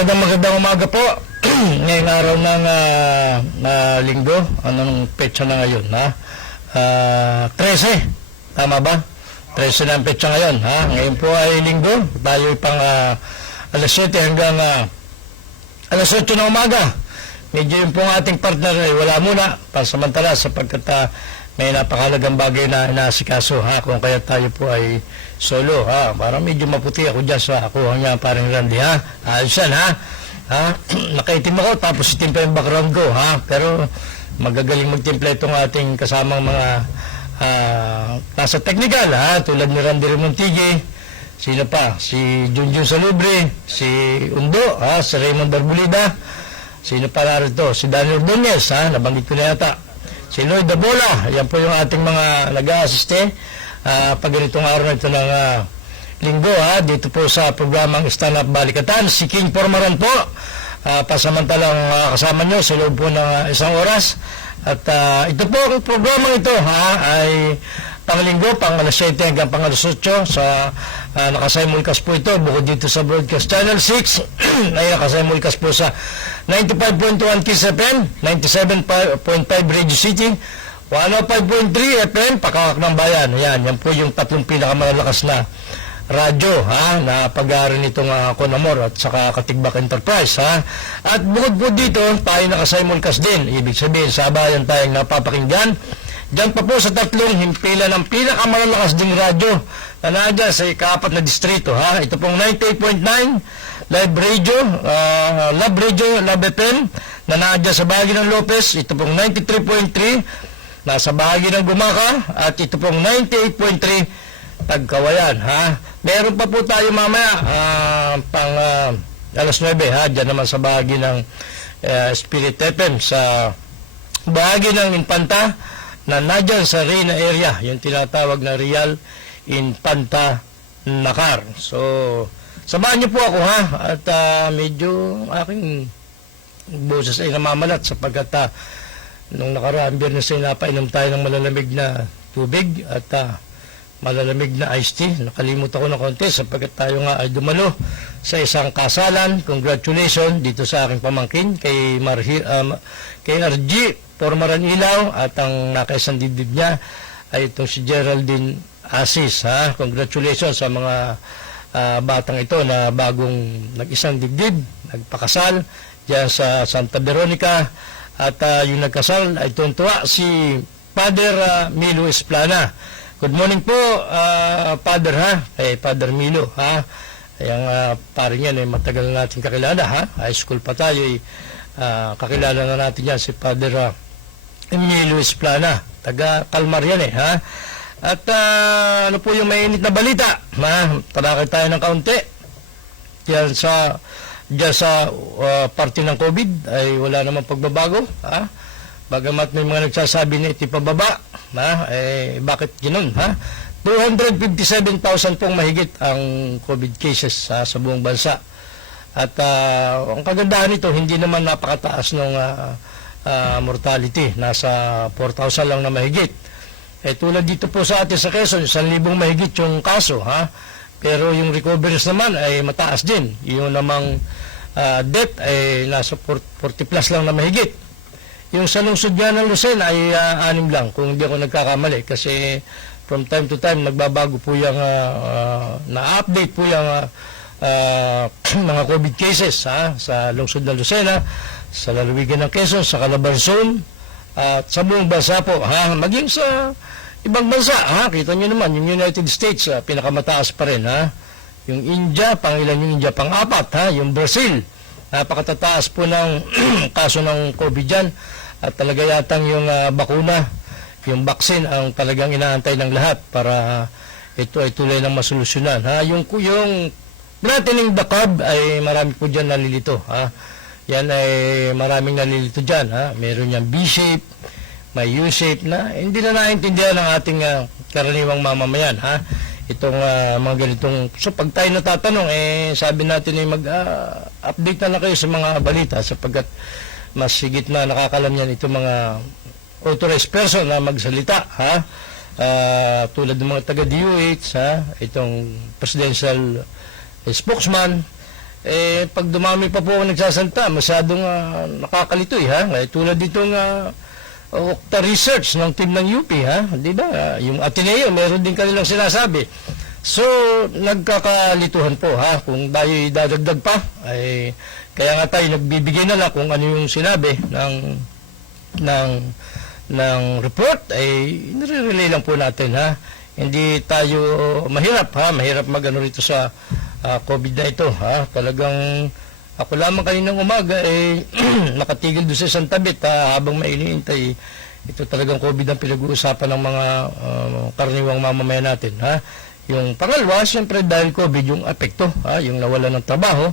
Magandang umaga po. Ngayong araw ng linggo. Anong petsa na ngayon? Ha? 13. Tama ba? 13 na ang petsa ngayon. Ha? Ngayon po ay linggo. Tayo pang alas 7 hanggang alas 8 na umaga. Medyo yung pong ating partner ay wala muna. Pansamantala sapagkat may napakahalagang bagay na inaasikaso. Ha? Kung kaya tayo po ay solo. Ha? Parang medyo maputi ako dyan sa ako niya parang Randy. Ha? Ayos yan, ha? Ha? Nakaitim ako tapos itimpa yung background ko. Ha? Pero magagaling magtimpla itong ating kasamang mga nasa technical. Ha? Tulad ni Randy Remontigue. Sino pa? Si Junjun Salubre. Si Undo. Ha? Si Raymond Arbulida. Sino pa narito? Si Daniel Ordonez. Ha? Nabanggit ko na yata. Si Lloyd Dabola, yan po yung ating mga nag-a-assiste pag ganitong araw na ito ng linggo, dito po sa programang Stand Up Balikatan. Si King Pormaran po, pasamantalang kasama nyo sa loob po ng isang oras. At ito po, ang programang ito ay panglinggo, pang alas 7 hanggang pang alas 8 sa nakasimulcast po ito, bukod dito sa Broadcast Channel 6 ay nakasimulcast po sa 95.1 Kiss FM, 97.5 Radio City, 105.3 FM, Pakawak ng Bayan. Yan po yung tatlong pinakamalakas na radyo na pag-aaral nitong Conamor at saka Katigbak Enterprise. At bukod po dito, tayo nakasimulcast din. Ibig sabihin, sa bayan tayong napapakinggan. Diyan pa po sa tatlong himpilan ng pinakamalalakas ding radyo na nandiyan sa ika-4 na distrito. Ito pong 98.9 Live Radio, Love Radio, Love FM na nandiyan sa bahagi ng Lopez. Ito pong 93.3 nasa bahagi ng Gumaka at ito pong 98.3 Tagkawayan. Meron pa po tayo mamaya pang alas 9 diyan naman sa bahagi ng Spirit FM sa bahagi ng Infanta na nadyan sa Reyna area, yung tinatawag na Real Infanta Nakar. So, samahan niyo po ako at medyo aking boses ay namamalat sapagkat nung nakaraan Biyernes ay napainom tayo ng malalamig na tubig at malalamig na iced tea. Nakalimut ako ng konti sapagkat tayo nga ay dumalo sa isang kasalan. Congratulations dito sa aking pamangkin kay RG Pormaran Ilaw at ang nakaisang dibdib niya ay itong si Geraldine Asis. Congratulations sa mga batang ito na bagong nag-isang dibdib, nagpakasal diyan sa Santa Veronica at yung nagkasal ay tuntua si Father Milo Esplana. Good morning po, Father Father Milo. Yung paring yan ay matagal na natin kakilala. High school pa tayo kakilala na natin yan si Father Milo Esplana. Taga Kalmar yan At ano po yung mainit na balita? Tarakay tayo ng kaunti. Diyan sa parte ng COVID ay wala namang pagbabago. Bagamat may mga nagsasabi na iti pababa. Bakit ganoon? 257,000 pong mahigit ang COVID cases sa buong bansa. At ang kagandahan nito, hindi naman napakataas ng mortality. Nasa 4,000 lang na mahigit. Tulad dito po sa atin sa Quezon, 1,000 mahigit yung kaso. Pero yung recoveries naman ay mataas din. Yung namang death ay nasa 40 plus lang na mahigit. Yung sa lungsod nga ng Lucena ay 6 lang, kung hindi ako nagkakamali. Kasi from time to time, nagbabago po yung, na-update po yung mga COVID cases sa lungsod ng Lucena, sa lalawigan ng Quezon, sa Calabarzon, at sa buong bansa po. Maging sa ibang bansa, kita nyo naman, yung United States, pinakamataas pa rin. Yung India, pangilan yung India, pang-4. Yung Brazil, napakatataas po ng kaso ng COVID dyan. At talaga yatang yung bakuna, yung vaccine ang talagang inaantay ng lahat para ito ay tuloy ng masolusyonan. Yung threatening the curve ay marami po dyan nalilito. Yan ay maraming nalilito dyan. Meron yung B-shape, may U-shape na hindi na naintindihan ng ating karaniwang mamamayan. Itong mga ganitong, so pag tayo natatanong, sabi natin ay mag-update na kayo sa mga balita sapagkat mas higit na nakakalam yan itong mga authorized person na magsalita, tulad ng mga taga-DOH, itong presidential spokesman, pag dumami pa po ako nagsasalita, masyadong nakakalitoy, ha? Tulad ditong Okta Research ng team ng UP, ha? Di ba? Yung Ateneo, meron din kanilang sinasabi. So, nagkakalituhan po, ha? Kung tayo dadagdag pa, ay kaya nga tayo nagbibigay na lang kung ano yung sinabi ng report, ay nire-relay lang po natin, ha? Hindi tayo mahirap, ha? Mahirap mag-ano rito sa COVID na ito, ha? Talagang ako lamang kaninang umaga nakatigil doon sa isang tabit, habang mainiintay. Ito talagang COVID ang pinag-uusapan ng mga karaniwang mamamayan natin, ha? Yung pangalawa, siyempre dahil COVID, yung apekto, yung nawala ng trabaho,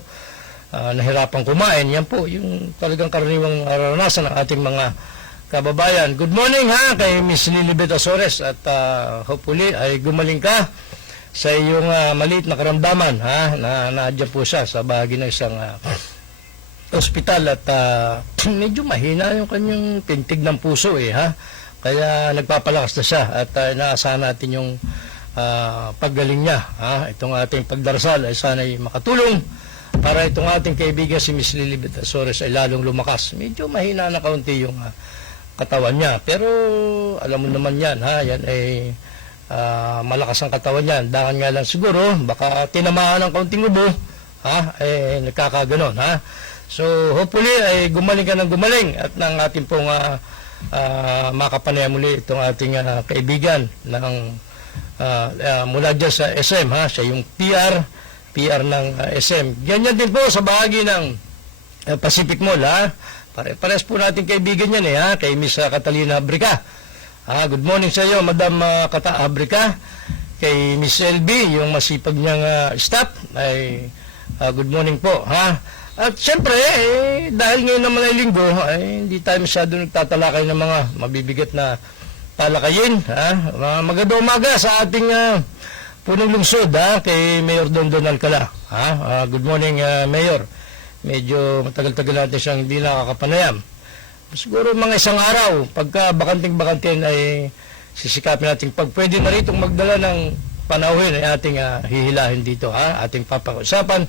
nahirapang kumain, yan po yung talagang karaniwang naranasan ng ating mga kababayan. Good morning, ha, kay Miss Lilibet Azores, at hopefully ay gumaling ka sa iyong maliit na karamdaman, ha, na naadyan po siya sa bahagi ng isang ospital, at medyo mahina yung kanyang pintig ng puso, ha, kaya nagpapalakas na siya, at inaasahan natin yung paggaling niya, ha. Itong ating pagdarasal ay sana'y makatulong para itong ating kaibigan si Miss Lilibet Azores ay lalong lumakas. Medyo mahina na kaunti yung katawan niya, pero alam mo naman yan, ha, yan ay malakas ang katawan niyan. Dahan nga lang siguro, baka tinamaan ng kaunting ubo, ha, nagkakaganon, ha. So, hopefully, ay gumaling ka ng gumaling, at ng ating pong makapanaya muli itong ating kaibigan ng mula dyan sa SM, ha, siya yung PR ng SM. Ganyan din po sa bahagi ng Pacific Mall, ha. Pares po natin kaibigan yan, ha, kay Miss Catalina Abrica. Good morning sa iyo, Madam Kata Abrica. Kay Miss LB, yung masipag niyang staff, ay good morning po, ha. At siyempre, dahil ngayon naman ay linggo, ay hindi tayo masyado nagtatalakay ng mga mabibigat na talakayin, ha. Magandang umaga sa ating punong lungsod, ha, kay Mayor Dondon Alcala, ha. Good morning, Mayor. Medyo matagal-tagal natin siyang hindi nakakapanayam. Siguro mga isang araw, pagka bakanting-bakantin ay sisikapin natin. Pag pwede na rito magdala ng panauhin ay ating hihilahin dito, ha. Ating papag-usapan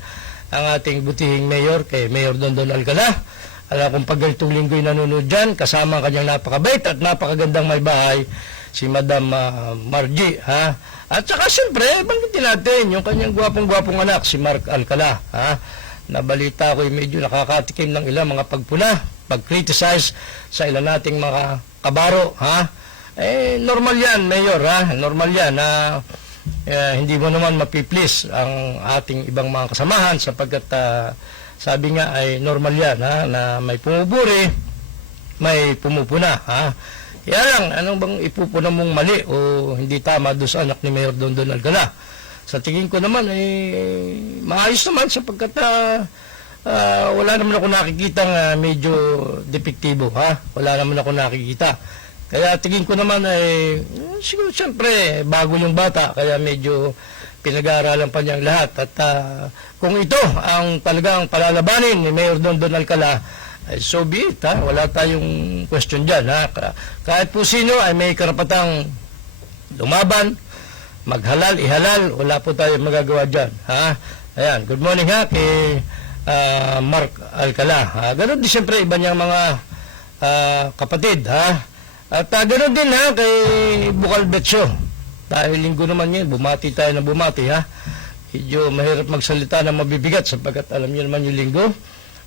ang ating butihing mayor, kay Mayor Dondon Alcala. Alam kong pag ganitong linggo'y nanonood dyan, kasama ang kanyang napakabait at napakagandang may bahay, si Madam Margie, ha. At saka siyempre, banggitin natin yung kanyang gwapong-gwapong anak, si Mark Alcala, ha. Nabalita ko medyo nakakatikim ng ilang mga pagpuna, pag-criticize sa ilan nating mga kabaro, ha. Normal yan, Mayor, ha. Normal yan na hindi mo naman mapiplease ang ating ibang mga kasamahan, sapagkat sabi nga ay normal yan, ha, na may pumuburi, may pumupuna, ha. Kaya lang, anong bang ipupuna mong mali o hindi tama doon sa anak ni Mayor Dondon Alcala? Sa tingin ko naman, maayos naman, sapagkat wala naman ako nakikitang medyo depektibo, ha. Wala naman ako nakikita. Kaya tingin ko naman siguro siyempre bago yung bata, kaya medyo pinag-aaralan pa niyang lahat. At kung ito ang talagang palalabanin ni Mayor Dondon Alcala, so be it, ha. Wala tayong question dyan, ha. Kahit po sino ay may karapatang lumaban, maghalal, ihalal, wala po tayo magagawa dyan, ha. Ayan, good morning, ha, kay Mark Alcala. Ganun din siyempre iba niyang mga kapatid, ha. At ganun din, ha, kay Bukal Betso. Dahil linggo naman yun, bumati tayo na bumati, ha. Medyo mahirap magsalita ng mabibigat, sapagkat alam niyo naman yung linggo,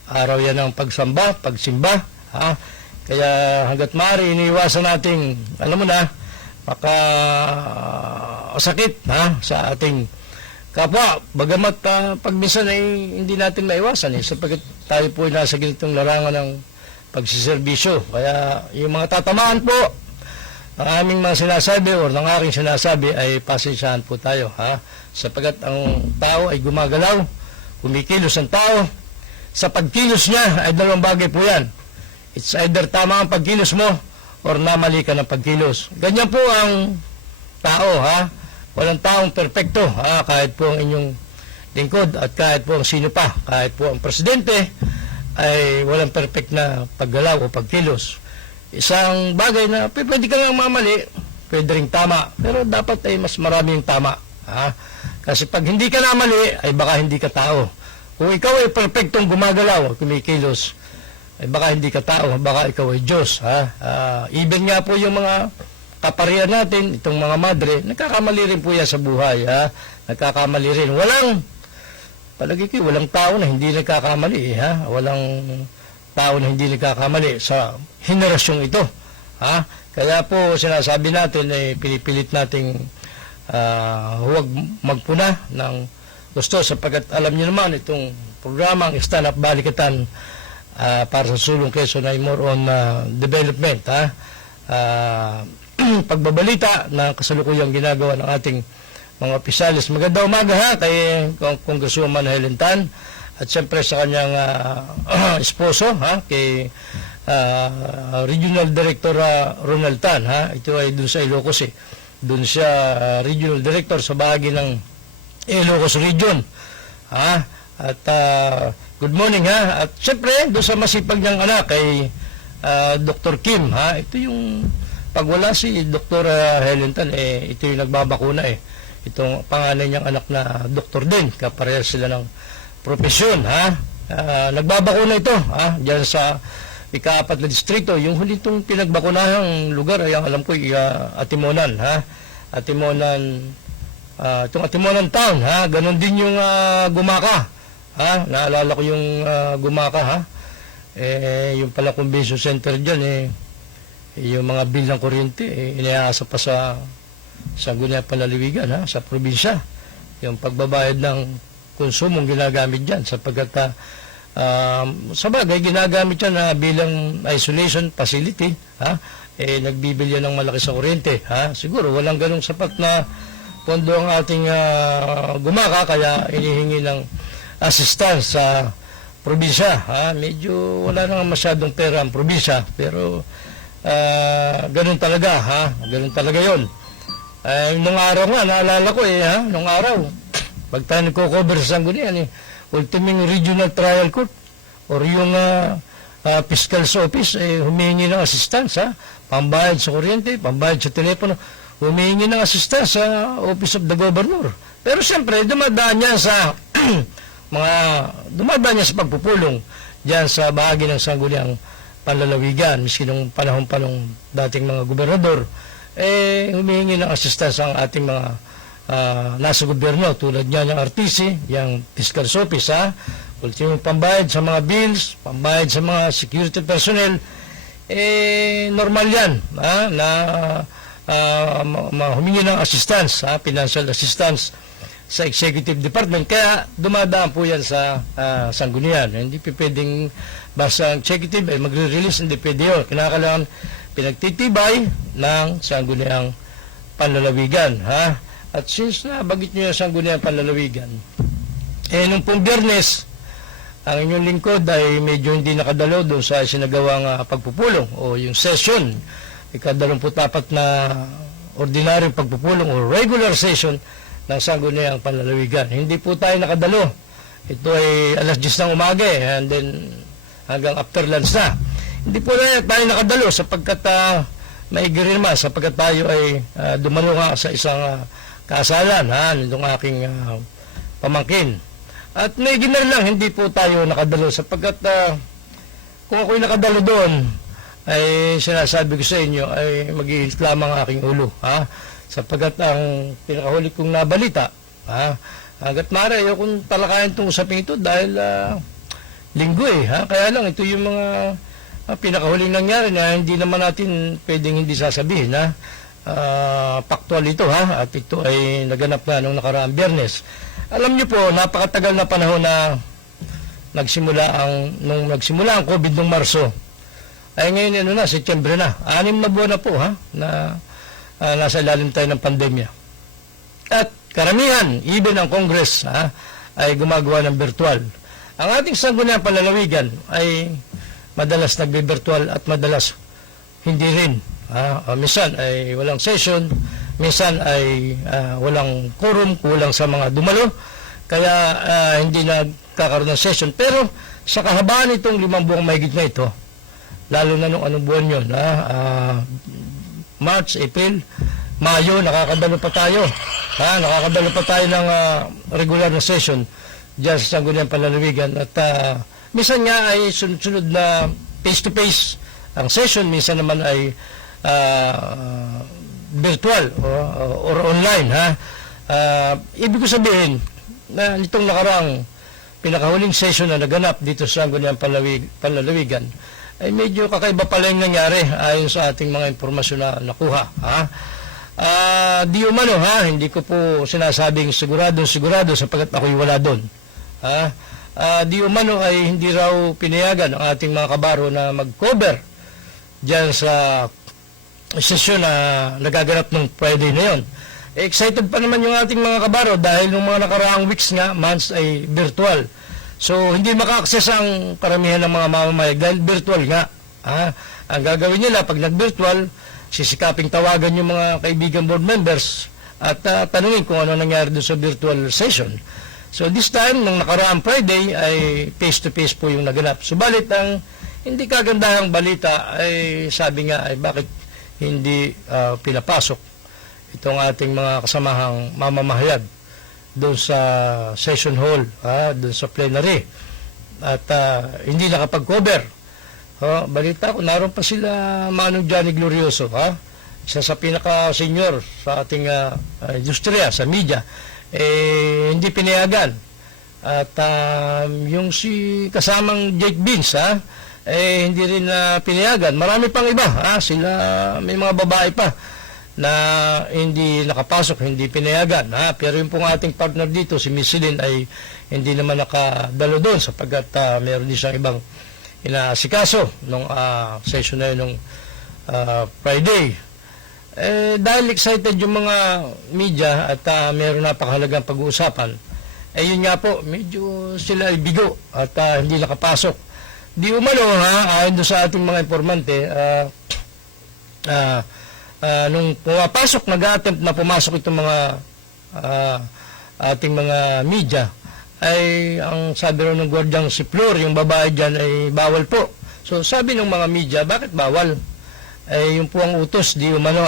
araw yan ng pagsamba, pagsimba, ha. Kaya hanggat maaari, iniiwasan nating, alam mo na, sakit, ha, sa ating kapwa. Bagamat pag minsan ay hindi natin maiwasan, sapagkat tayo po ay nasa ganitong larangan ng pagsiservisyo. Kaya yung mga tatamaan po ang aming mga sinasabi o ng aking sinasabi ay pasensyahan po tayo, ha, sapagkat ang tao ay gumagalaw, kumikilos ang tao. Sa pagkilos niya ay dalawang bagay po yan. It's either tama ang pagkilos mo or namali ka ng pagkilos. Ganyan po ang tao, ha. Walang taong perpekto, ha, kahit po ang inyong lingkod at kahit po ang sino pa, kahit po ang presidente, ay walang perfect na paggalaw o pagkilos. Isang bagay na pwede ka nga mamali, pwede ring tama, pero dapat ay mas maraming tama, ha. Kasi pag hindi ka namali, ay baka hindi ka tao. O Kung ikaw ay perfectong gumagalaw, kumikilos, ay baka hindi ka tao, baka ikaw ay Diyos. Even nga po yung mga kaparian natin, itong mga madre, nagkakamali rin po yan sa buhay. Nagkakamali rin. Palagi ko, walang tao na hindi nagkakamali. Walang tao na hindi nagkakamali sa henerasyong ito. Kaya po sinasabi natin, pinipilit nating huwag magpuna ng gusto sapagkat alam niyo naman itong programang Stand Up Balikatan para sa sulong Quezon ay more on development, pagbabalita na kasalukuyang ginagawa ng ating mga opisyalis. Magandang umaga kay Congresswoman Helen Tan at siyempre sa kanyang esposo, kay Regional Director Ronald Tan. Ito ay dun sa Ilocos. Dun siya Regional Director sa bahagi ng Ilocos Region. At good morning at siyempre doon sa masipag niyang anak kay Dr. Kim. Ito yung pagwala si Dr. Helen Tan, ito yung nagbabakuna. Itong panganay niyang anak na doktor din, kaparehas sila ng profesyon. Nagbabakuna ito diyan sa ika-4 na distrito. Yung huli itong pinagbakunahang lugar ay ang alam ko Atimonan. Atimonan, itong Atimonan Town. Ganon din yung Gumaka. Naalala ko yung Gumaka. Yung pala convention center dyan, yung mga bill ng kuryente, iniaasa pa sa Sangguniang Panlalawigan, sa probinsya. Yung pagbabayad ng konsumong ginagamit dyan sapagkat sa bagay ginagamit yan bilang isolation facility, nagbibili ng malaki sa kuryente. Siguro walang ganong sapat na pondo ang ating Gumaka, kaya inihingi ng assistance sa probinsya. Medyo wala nang masyadong pera ang probinsya, pero ganun talaga. Ganun talaga yon. Nung araw nga, naalala ko nung araw, pag tayo nagko-cover sa Sangguniang, ultimate regional trial court or yung fiscal's office, humihingi ng assistance, pambayad sa kuryente, pambayad sa telepono, humihingi ng assistance sa Office of the Governor. Pero siyempre, dumadaan niya sa sa pagpupulong diyan sa bahagi ng Sangguniang Panlalawigan, miski nung panahon pa nung dating mga gobernador, humihingi ng assistance ang ating mga nasa gobyerno, tulad niya ng RTC, yung Fiscal's Office, ultimo pambayad sa mga bills, pambayad sa mga security personnel, normal yan, humingi ng assistance, financial assistance sa executive department. Kaya dumadaan po yan sa Sangguniang. Hindi pwedeng basta ang executive ay magre-release, hindi pwede yun. Kinakailangan pinagtitibay ng Sangguniang Panlalawigan. At since nabagit nyo yung Sangguniang Panlalawigan, nung pong Biyernes, ang inyong lingkod ay medyo hindi nakadalo doon sa sinagawang pagpupulong o yung session, ika-24 na ordinaryong pagpupulong o regular session ng Sangguniang Panlalawigan. Hindi po tayo nakadalo. Ito ay alas 10 ng umaga and then hanggang after lunch na. Hindi po tayo nakadalo sapagkat maigiri naman sapagkat tayo ay dumalo nga sa isang kasalan nitong aking pamangkin. At may ginar lang, hindi po tayo nakadalo sapagkat kung ako'y nakadalo doon, ay sinasabi ko sa inyo ay mag-iilit lamang aking ulo. Sapagkat ang pinakahuli kong nabalita, hanggat maaari ayokong talakayan itong usapin ito dahil linggo kaya lang ito yung mga pinakahuling nangyari na hindi naman natin pwedeng hindi sasabihin paktual ito at ito ay naganap na nung nakaraang Biyernes. Alam niyo po, napakatagal na panahon na nung nagsimula ang COVID noong Marso. Ay ngayon Setyembre na. 6 na buwan na po na nasa ilalim tayo ng pandemya. At karamihan, even ang Congress ay gumagawa ng virtual. Ang ating Sangguniang Panlalawigan ay madalas nagbe-virtual at madalas hindi rin. Minsan ay walang session, minsan ay walang quorum, kulang sa mga dumalo, kaya hindi nagkakaroon ng session. Pero sa kahabaan itong 5 buwang mahigit na ito, lalo na nung anong buwan yun, March, April, Mayo, nakakadalo pa tayo. Nakakadalo pa tayo ng regular na session dyan sa Sangguniang Panlalawigan. At minsan nga ay sunod-sunod na face-to-face ang session, minsan naman ay virtual or online. Ibig ko sabihin na nitong nakaraang pinakahuling session na naganap dito sa Sangguniang Panlalawigan ay medyo kakaiba pala yung nangyari ayon sa ating mga impormasyon na nakuha. Di umano, hindi ko po sinasabing sigurado sapagkat ako'y wala doon. Di umano ay hindi raw pinayagan ang ating mga kabaro na mag-cover dyan sa sesyon na nagaganap ng Friday na yon. Excited pa naman yung ating mga kabaro dahil nung mga nakaraang weeks nga, months ay virtual. So, hindi maka-access ang karamihan ng mga mamamayag dahil virtual nga. Ang gagawin nila, pag nag-virtual, sisikaping tawagan yung mga kaibigan board members at tanungin kung ano nangyari doon sa virtual session. So, this time, nung nakaraang Friday, ay face-to-face po yung naganap. Subalit, ang hindi kagandahang balita ay sabi nga ay bakit hindi pinapasok itong ating mga kasamahang mamamahayag doon sa session hall, doon sa plenary. At hindi nakapag-cover. Balita ko, naroon pa sila Manong Johnny Glorioso, isa sa pinaka-senior sa ating industriya, sa media, hindi pinayagan. At yung si kasamang Jake Beans, hindi rin pinayagan. Marami pang iba, sila, may mga babae pa na hindi nakapasok, hindi pinayagan. Pero yung pong ating partner dito, si Miss Celine, ay hindi naman nakadalo doon sapagkat meron din siyang ibang inaasikaso nung session na yun nung Friday. Dahil excited yung mga media at meron napakahalagang pag-uusapan, yun nga po, medyo sila ay bigo at hindi nakapasok. Di umano, ayon doon sa ating mga informante, nung pumapasok, nag-attempt na pumasok itong mga ating mga media, ay ang sabi raw ng gwardyang si Flor, yung babae dyan, ay bawal po. So sabi ng mga media, bakit bawal? Yung po ang utos, di umano,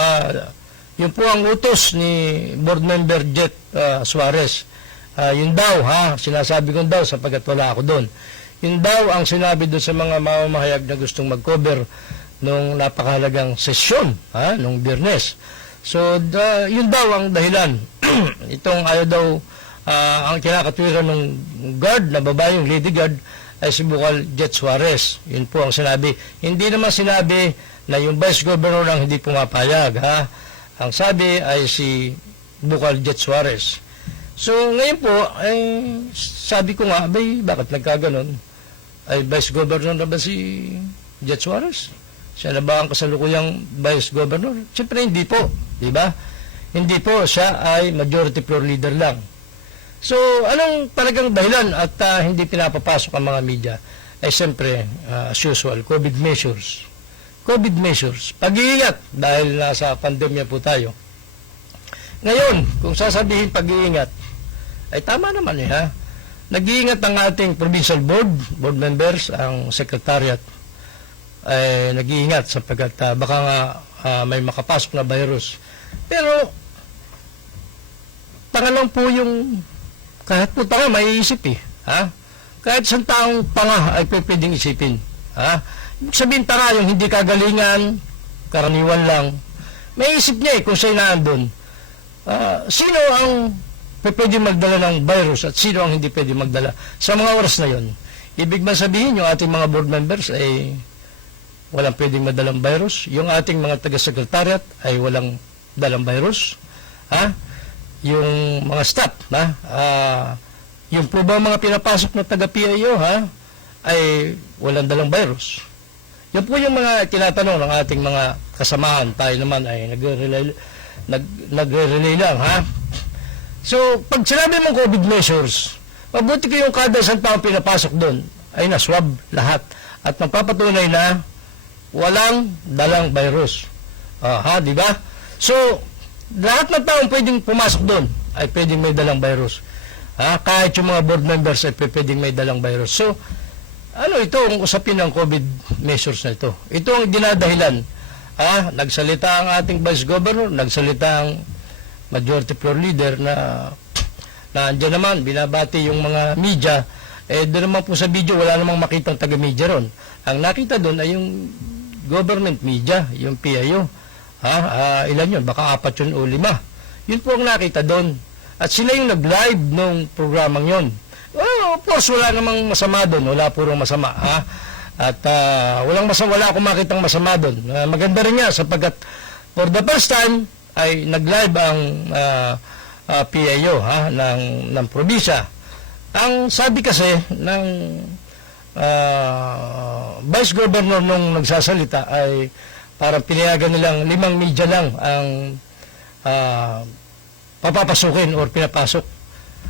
yung po ang utos ni board member Jet Suarez. Yun daw, sinasabi ko daw sapagkat wala ako doon. Yun daw ang sinabi doon sa mga mamamahayag na gustong mag-cover nung napakahalagang sesyon, nung Biyernes. So, yun daw ang dahilan. Itong ayaw daw, ang kinakatwiran ng guard na babae, yung lady guard, ay si Bukal Jet Suarez. Yun po ang sinabi. Hindi naman sinabi na yung Vice Governor ang hindi pumapayag. Ang sabi ay si Bukal Jet Suarez. So, ngayon po, ay sabi ko nga, bakit nagkaganon? Ay Vice Governor na ba si Jet Suarez? Siya na ba ang kasalukuyang Vice Governor? Siyempre hindi po, di ba? Hindi po, siya ay majority floor leader lang. So, anong talagang dahilan at hindi pinapapasok ang mga media? Ay siyempre, as usual, COVID measures. COVID measures. Pag-iingat dahil nasa pandemya po tayo. Ngayon, kung sasabihin pag-iingat, ay tama naman Nag-iingat ang ating provincial board members, ang secretariat, ay nag-iingat sapagkat baka nga may makapasok na virus. Pero tanga lang po yung kahit po tanga may isip kahit isang taong tanga ay pwedeng isipin. Ibig sabihin tanga yung hindi kagalingan, karaniwan lang, may isip niya kung siya naandun. Sino ang pwedeng magdala ng virus at sino ang hindi pwedeng magdala sa mga oras na yon? Ibig man sabihin yung ating mga board members ay walang pwedeng madalang virus. Yung ating mga taga-secretariat ay walang dalang virus. Yung mga staff, yung po ba mga pinapasok na taga-PIO, ay walang dalang virus. Yan po yung mga tinatanong ng ating mga kasamahan. Tayo naman ay nagre-relay lang, So, pag sinabi mong COVID measures, mabuti ko yung kada isang taong pinapasok doon ay na-swab lahat at magpapatunay na walang dalang virus. Di ba? So, lahat ng taong pwedeng pumasok doon ay pwedeng may dalang virus. Kahit yung mga board members ay pwedeng may dalang virus. So, ito ang usapin ng COVID measures na ito. Ito ang dinadahilan. Nagsalita ang ating Vice Governor, nagsalita ang majority floor leader na na andyan naman, binabati yung mga media, doon naman po sa video, wala namang makitang taga-media ron. Ang nakita doon ay yung government media, yung PIO. Ilan yun? Baka 4 yun o 5. Yun po ang nakita doon. At sila yung nag-live nung programang yun. Well, of course, wala namang masama doon. Wala purong masama. At wala akong makitang masama doon. Maganda rin nga sapagkat for the first time ay nag-live ang PIO ng probinsya. Ang sabi kasi ng Vice Governor nung nagsasalita ay parang pinayagan nilang 5 media lang ang papapasukin or pinapasok.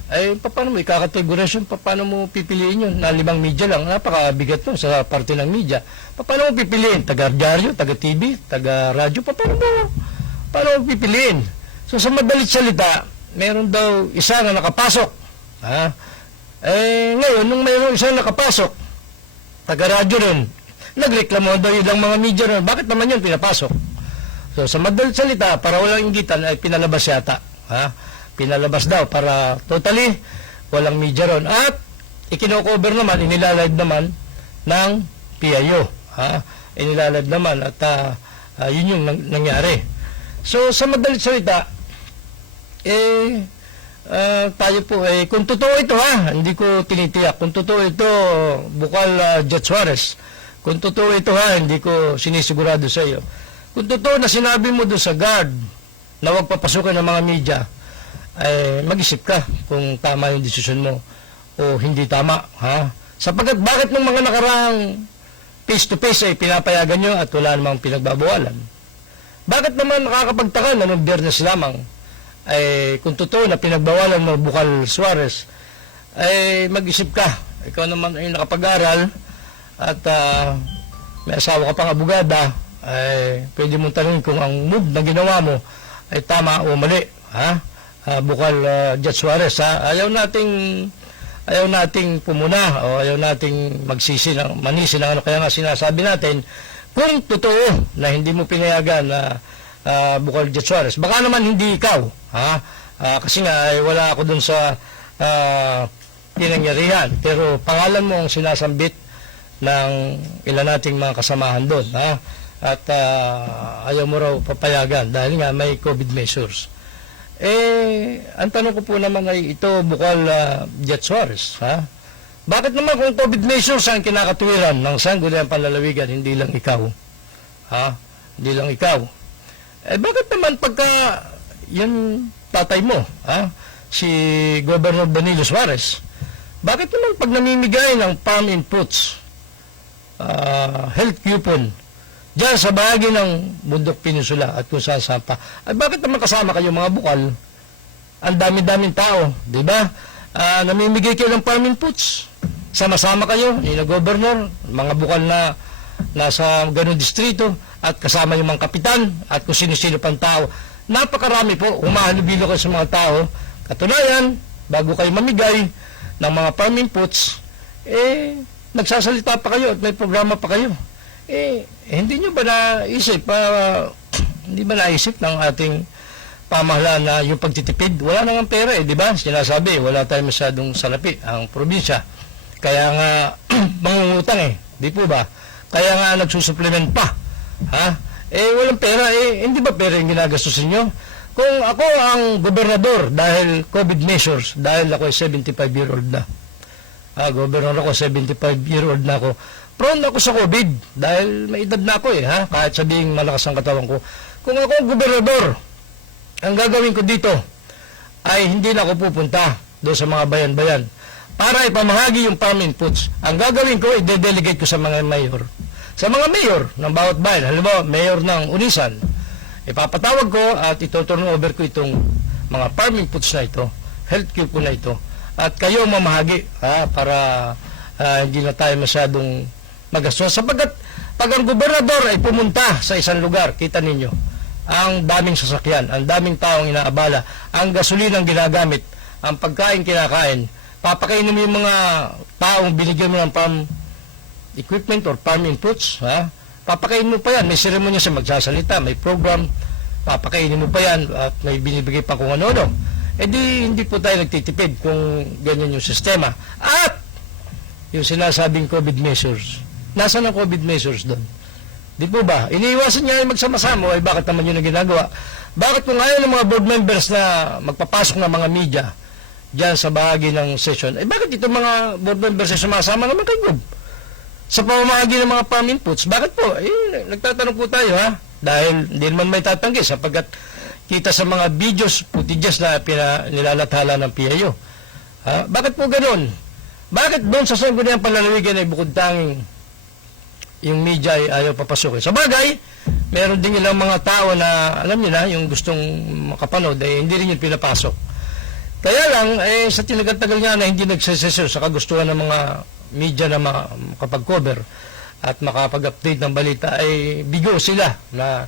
Ay, paano mo ikakategorisyon? Paano mo pipiliin yun? Na 5 media lang. Napakabigat nun sa parte ng media. Paano mo pipiliin? Taga-dyaryo, taga-TV, taga-radyo? Paano mo pipiliin? So, sa madalit salita, meron daw isa na nakapasok. Ngayon, nung mayroon isa na nakapasok, taga-radyo rin, nagreklamo daw yun ang mga media rin. Bakit naman yun pinapasok? So, sa madalit salita, para walang inggitan, ay pinalabas yata. Pinalabas daw para totally walang media ron. At ikino-cover naman, inilalive naman ng PIO. Inilalive naman at yun yung nangyari. So sa madalit salita, tayo po kung totoo ito hindi ko tinitiyak. Kung totoo ito, bukal Jet Suarez. Kung totoo ito hindi ko sinisigurado sa iyo. Kung totoo na sinabi mo doon sa guard na huwag papasukin ng mga media, ay mag-isip ka kung tama yung desisyon mo o hindi tama. Sapagkat bakit ng mga nakaraang face-to-face ay pinapayagan nyo at wala namang pinagbabawalan? Bakit naman nakakapagtaka na nung Biyernes lamang ay kung totoo na pinagbawalan mo bukal Suarez, ay mag-isip ka. Ikaw naman ay nakapag-aral at may asawa ka pang abogada, ay pwede mong tanongin kung ang move na ginawa mo ay tama o mali. Bukal Jet Suarez. Ayaw nating pumuna o ayaw nating manisi ng ano. Kaya nga sinasabi natin, kung totoo na hindi mo pinayagan na bukal Jet Suarez, baka naman hindi ikaw. Kasi nga wala ako dun sa pinangyarihan. Pero pangalan mo ang sinasambit ng ilan nating mga kasamahan doon. At ayaw mo raw papayagan dahil nga may COVID measures. Ang tanong ko po naman ay ito bukal Jet Suarez. Bakit naman kung COVID measures ang kinakatuwiran ng sangguniang panlalawigan, hindi lang ikaw? Hindi lang ikaw. Bakit naman pagka yung tatay mo, si Governor Benilio Suarez, bakit naman pag namimigay ng farm inputs, health coupon, diyan sa bahagi ng Bundok Peninsula at kung saan pa, ay bakit naman kasama kayo mga bukal? Ang dami-daming tao, di ba? Namimigay kayo ng farm inputs. Sama-sama kayo, yung governor, mga bukal na nasa ganung distrito, at kasama yung mga kapitan, at kung sino-sino pang tao. Napakarami po, umahalubilo kayo sa mga tao. Katunayan, bago kayo mamigay ng mga farm inputs, nagsasalita pa kayo at may programa pa kayo. Hindi nyo ba naisip, hindi ba naisip ng ating pamahalaan na yung pagtitipid? Wala nang pera di ba? Sinasabi, wala tayong masyadong salapi ang probinsya. Kaya nga, mangungutang di po ba? Kaya nga nagsusupplement pa. Walang pera, hindi ba pera yung ginagastusin nyo? Kung ako ang gobernador dahil COVID measures, dahil ako ay 75-year-old na. Gobernador ako, 75-year-old na ako. Prone ako sa COVID dahil may edad na ako kahit sabihing malakas ang katawan ko. Kung ako ang gobernador, ang gagawin ko dito ay hindi na ako pupunta doon sa mga bayan-bayan para ipamahagi yung farm inputs. Ang gagawin ko, i-delegate ko sa mga mayor. Sa mga mayor ng bawat bayan, halimbawa, mayor ng Unisan, ipapatawag ko at ito-turn over ko itong mga farm inputs na ito, health coupon na ito, at kayo mamahagi para hindi na tayo masyadong magastos. Sapagkat pag ang gobernador ay pumunta sa isang lugar, kita ninyo, ang daming sasakyan, ang daming taong inaabala, ang gasolinang ginagamit, ang pagkain kinakain, papakainin mo yung mga taong binigyan mo ng farm equipment or farm inputs, papakainin mo pa yan, may seremonya siya magsasalita, may program, papakainin mo pa yan at may binibigay pa kung ano-ano. hindi po tayo nagtitipid kung ganyan yung sistema. At yung sinasabing COVID measures, nasaan ang COVID measures doon? Di po ba? Iniiwasan niya magsama-sama, ay bakit naman yun ang ginagawa? Bakit kung ayaw ng mga board members na magpapasok ng mga media dyan sa bahagi ng session, bakit itong mga board members ay sumasama naman kay Gob? Sa pamamahagi ng mga PAM inputs, bakit po? Nagtatanong po tayo, ha? Dahil hindi naman may tatanggi sapagkat kita sa mga videos, footages na nilalathala ng PIO. Ha? Bakit po ganun? Bakit doon sa sangguniang palalawigan ay bukod tanging yung media ay ayaw papasukin? Sa bagay, meron din ilang mga tao na, alam niyo na, yung gustong makapanood, hindi rin yung pinapasok. Kaya lang, sa tinagal-tagal nga na hindi nagsasesyo sa kagustuhan ng mga media na makapag-cover at makapag-update ng balita, ay bigo sila na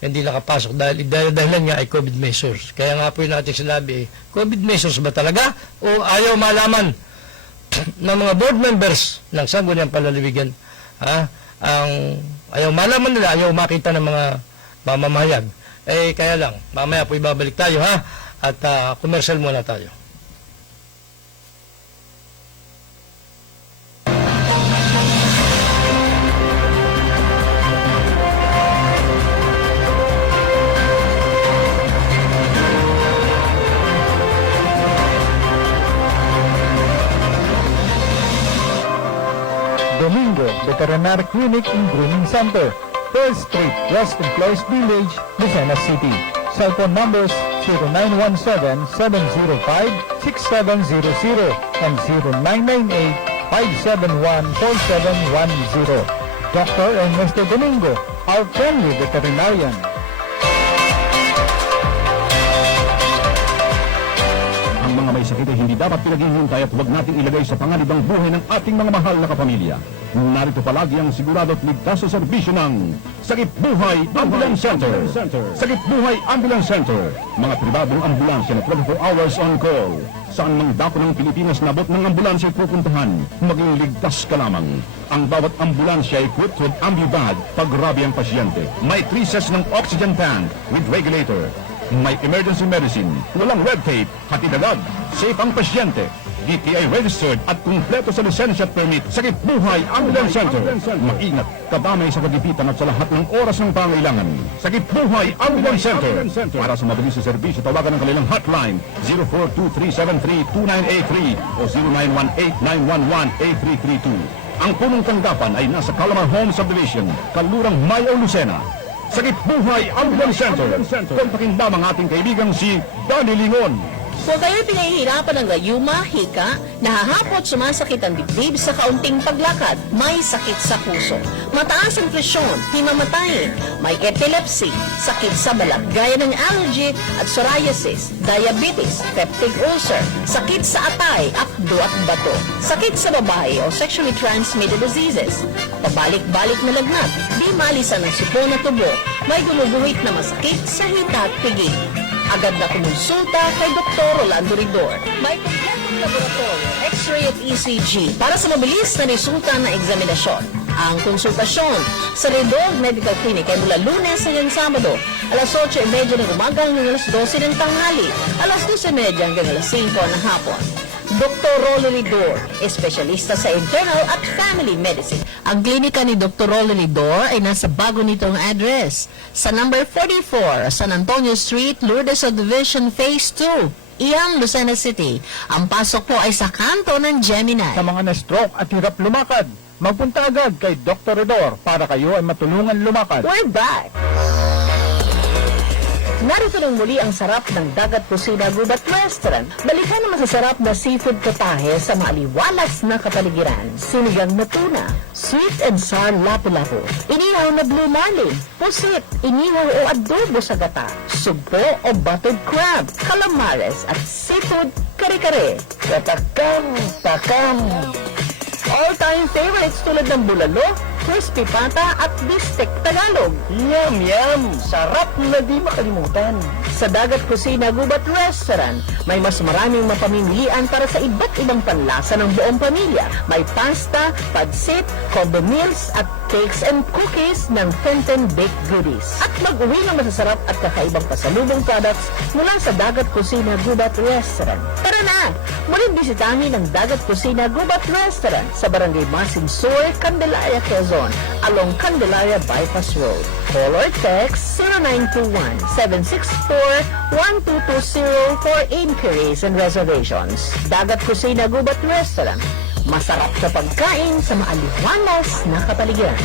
hindi nakapasok dahil dahilan nga ay COVID measures. Kaya nga po yung natin sinabi, COVID measures ba talaga? O ayaw malaman ng mga board members ng sangguniang palalawigan, ang ayaw malaman nila, ayaw makita ng mga mamamahayag. Kaya lang, mamaya po ibabalik tayo, at commercial muna tayo. Domingo Veterinary Clinic and Grooming Center, 3rd Street, West Employees Village, Lucena City. Cellphone numbers 0917-705-6700 and 0998-571-4710. Dr. Ernesto Domingo, our friendly veterinarian. Ang mga may sakit ay hindi dapat pinaghihintay at huwag nating ilagay sa panganibang buhay ng ating mga mahal na kapamilya. Narito palagi ang sigurado at ligtas sa serbisyo ng Sakit Buhay Ambulance Center. Sakit Buhay Ambulance Center. Mga pribadong ambulansya na 24 hours on call. Saan mang dako ng Pilipinas nabot ng ambulansya ay pupuntahan, maging ligtas ka lamang. Ang bawat ambulansya ay equipped with ambubad pag rabi ang pasyente. May 3 sets ng oxygen tank with regulator. May emergency medicine, walang red tape, hatid agad, safe ang pasyente. DTI registered at kumpleto sa lisensya at permit. Sakit Buhay Ambulance Center. Maingat, kadamay sa kagipitan at sa lahat ng oras ng pangailangan. Sakit Buhay Ambulance Center. Para sa mabilis na serbisyo, tawagan ang kanilang hotline 0423732983 o 0918-911-8332. Ang punong tanggapan ay nasa Calamar Home Subdivision, Kalurang Mayo, Lucena. Sakit Buhay Ambulance Center. Kontakin lamang ating kaibigang si Danny Lingon. Kung kayo'y pinahihirapan ng gayuma, hika, nahahapot, sumasakit ang dibdib sa kaunting paglakad, may sakit sa puso, mataas ang presyon, himamatayin, may epilepsy, sakit sa balat gaya ng allergy at psoriasis, diabetes, peptic ulcer, sakit sa atay, akdo at bato, sakit sa babae o sexually transmitted diseases, pabalik-balik na lagnat, di malisan ng sipon at tubo, may gumuguhit na masakit sa hita at piging. Agad na kumonsulta kay Dr. Rolando Ridor. May kompletong laboratorio, X-ray at ECG para sa mabilis na resulta ng eksaminasyon. Ang konsultasyon sa Ridor Medical Clinic ay mula Lunes hanggang Sabado, alas 8:30 ng umaga hanggang alas 12 ng tanghali, alas 12:30 hanggang alas 5 ng hapon. Dr. Rolly Ridor, espesyalista sa internal at family medicine. Ang klinika ni Dr. Rolly Ridor ay nasa bago nitong address sa number 44, San Antonio Street, Lourdes Subdivision, Phase 2, Iam, Lucena City. Ang pasok po ay sa kanto ng Gemini. Sa mga na-stroke at hirap lumakad, magpunta agad kay Dr. Ridor para kayo ay matulungan lumakad. We're back! Narito nang muli ang sarap ng Dagat Kusina Gubat Restaurant. Balikan ang masasarap na seafood katahe sa maaliwalas na kapaligiran. Sinigang na tuna, sweet and sour lapu-lapu, inihaw na blue marlin, pusit, inihaw o adobo sa gata, sugpo o buttered crab, calamares at seafood kare-kare. Katakam! All-time favorites tulad ng bulalo, crispy pata at bistek Tagalog. Yum, yum! Sarap na di makalimutan. Sa Dagat Kusina Gubat Restaurant, may mas maraming mapamimilian para sa iba't ibang panlasa ng buong pamilya. May pasta, pansit, combo meals at cupcakes and cookies ng Tenten Baked Goodies. At mag-uwi ng masasarap at kakaibang pasalubong products mula sa Dagat Kusina Gubat Restaurant. Tara na! Muling bisitahin ang Dagat Kusina Gubat Restaurant sa Barangay Masin Sur, Candelaria, Quezon, along Candelaria Bypass Road. Call or text 0921-764-1220 for inquiries and reservations. Dagat Kusina Gubat Restaurant. Masarap sa pagkain sa maaliwalas na kapaligiran.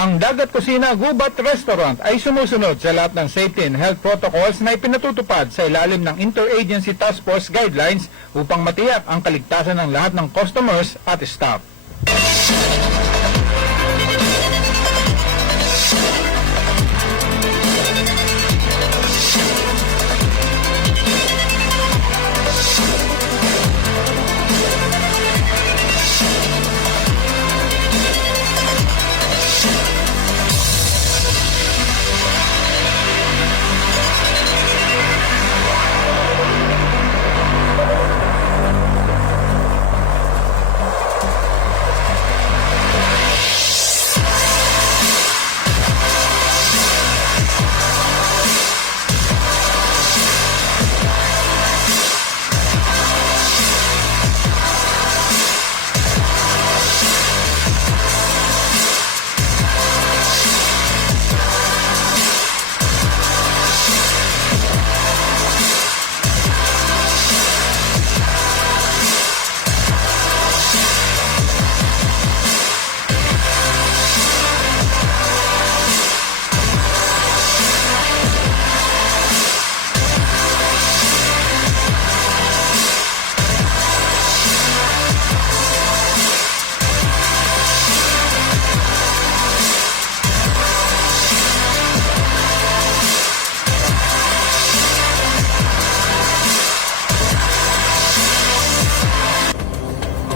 Ang Dagat Kusina Gubat Restaurant ay sumusunod sa lahat ng safety and health protocols na ipinatutupad sa ilalim ng Interagency Task Force Guidelines upang matiyak ang kaligtasan ng lahat ng customers at staff.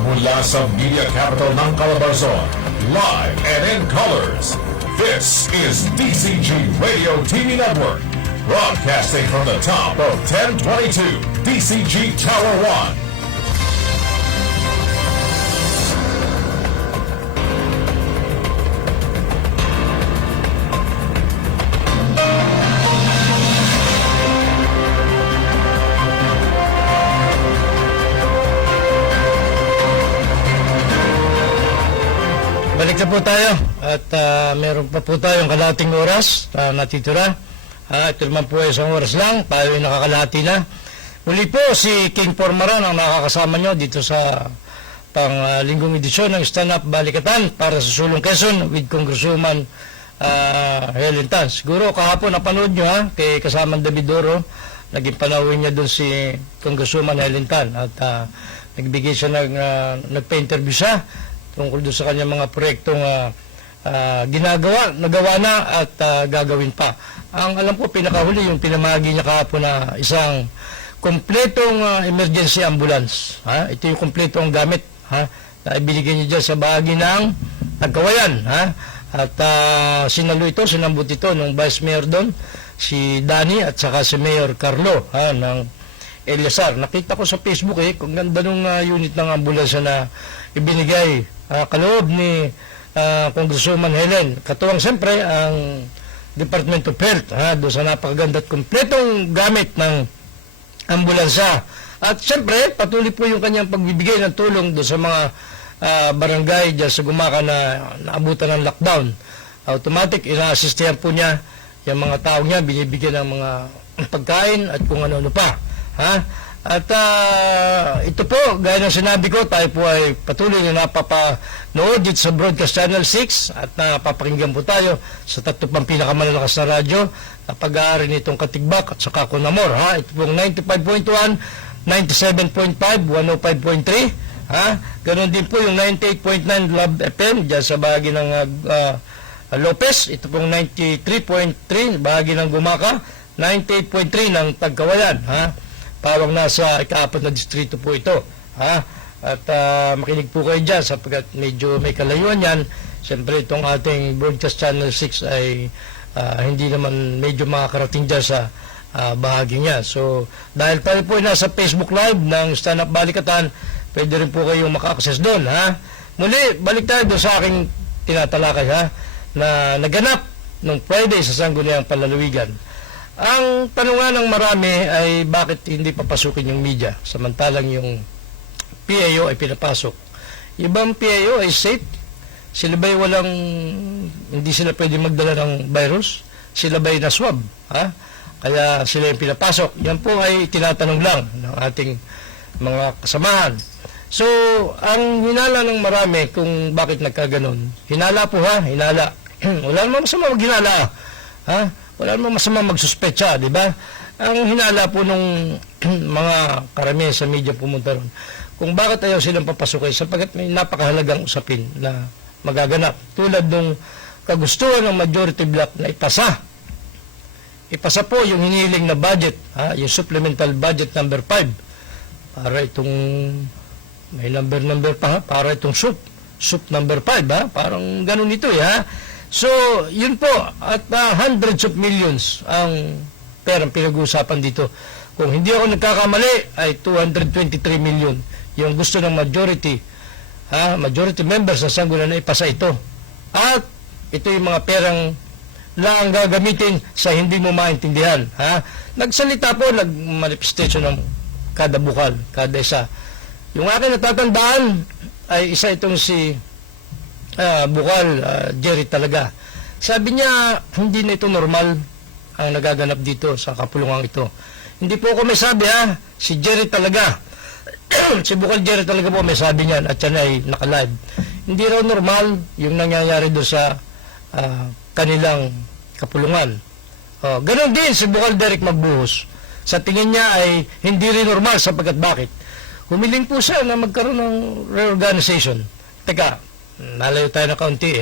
Mula sa Media Capital ng Calabarzon, live and in colors, this is DCG Radio TV Network, broadcasting from the top of 1022 DCG Tower 1. Balik na po tayo at meron pa po tayong kalahating oras na natitira. Ito naman po ay isang oras lang, tayo ay nakakalahati na. Muli po si King Pormaran ang nakakasama nyo dito sa panglinggong edisyon ng Stand Up Balikatan para sa Sulong Quezon with Congresswoman Helen Tan. Siguro kahapon napanood nyo kay kasamang David Oro, naging panawin niya doon si Congresswoman Helen Tan at nagbigay siya nagpa-interview siya tungkol doon sa kanyang mga proyektong nagawa na at gagawin pa. Ang alam ko, pinakahuli yung pinamagi niya kahapon na isang kompletong emergency ambulance. Ito yung kompletong gamit na ibinigay niya dyan sa bahagi ng Tagkawayan. At sinambut ito ng Vice Mayor doon, si Danny at saka si Mayor Carlo ng Eliasar. Nakita ko sa Facebook kung ganda nung unit ng ambulance na ibinigay kaloob ni Congresswoman Helen. Katuwang siyempre ang Department of Health doon sa napakaganda at kompletong gamit ng ambulansya. At siyempre patuloy po yung kanyang pagbibigay ng tulong doon sa mga barangay dyan sa Gumaca na naabutan ng lockdown. Automatic ina-assistihan po niya yung mga tao niya, binibigyan ng mga pagkain at kung ano-ano pa. At ito po, gaya ng sinabi ko, tayo po ay patuloy na napapanood dito sa Broadcast Channel 6 at napapakinggan po tayo sa tatlo pang pinakamalalakas na radyo na pag-aari nitong Katigbak at saka Kunamor. Ito pong 95.1, 97.5, 105.3. Ganon din po yung 98.9 Love FM dyan sa bahagi ng Lopez. Ito pong 93.3 bahagi ng Gumaca, 98.3 ng Tagkawayan. Parang nasa ika-4 na distrito po ito. At makinig po kayo dyan sapagkat medyo may kalayuan yan. Siyempre itong ating Broadcast Channel 6 ay hindi naman medyo makakarating dyan sa bahagi niya. So dahil tayo po ay nasa Facebook Live ng Stand Up Balikatan, pwede rin po kayong maka-access doon. Muli, balik tayo doon sa aking tinatalakay na naganap nung Friday sa Sangguniang Panlalawigan. Ang tanungan ng marami ay bakit hindi papasukin yung media samantalang yung PAO ay pinapasok. Ibang PAO ay safe. Sila ba'y hindi sila pwede magdala ng virus? Sila ba'y na-swab? Kaya sila yung pinapasok. Yan po ay tinatanong lang ng ating mga kasamahan. So, ang hinala ng marami kung bakit nagkaganon, hinala po hinala. Wala namang masama maghinala. Wala namang masama magsuspecha, di ba? Ang hinala po nung mga karamihan sa media pumunta ron, kung bakit ayaw silang papasukin, sapagkat may napakahalagang usapin na magaganap. Tulad nung kagustuhan ng majority bloc na ipasa po yung hinihiling na budget, yung supplemental budget number 5, para itong, may number pa, para itong soup number 5, parang ganun ito, So, yun po, at hundreds of millions ang perang pinag-uusapan dito. Kung hindi ako nagkakamali, ay 223 million yung gusto ng majority members sa Sangguniang na ipasa ito. At ito yung mga perang lang ang gagamitin sa hindi mo maintindihan. Nagsalita po, nag-manifestation ng kada bukal, kada isa. Yung akin natatandaan ay isa itong si Bukal Jerry talaga. Sabi niya, hindi na ito normal ang nagaganap dito sa kapulungan ito. Hindi po ako may sabi si Jerry talaga. Si Bukal Jerry talaga po may sabi niyan at yan ay nakalive. Hindi raw normal yung nangyayari doon sa kanilang kapulungan. Ganon din si Bukal Derek Magbuhos. Sa tingin niya ay hindi rin normal sapagkat bakit? Humiling po siya na magkaroon ng reorganization. Teka, nalayo tayo na kaunti.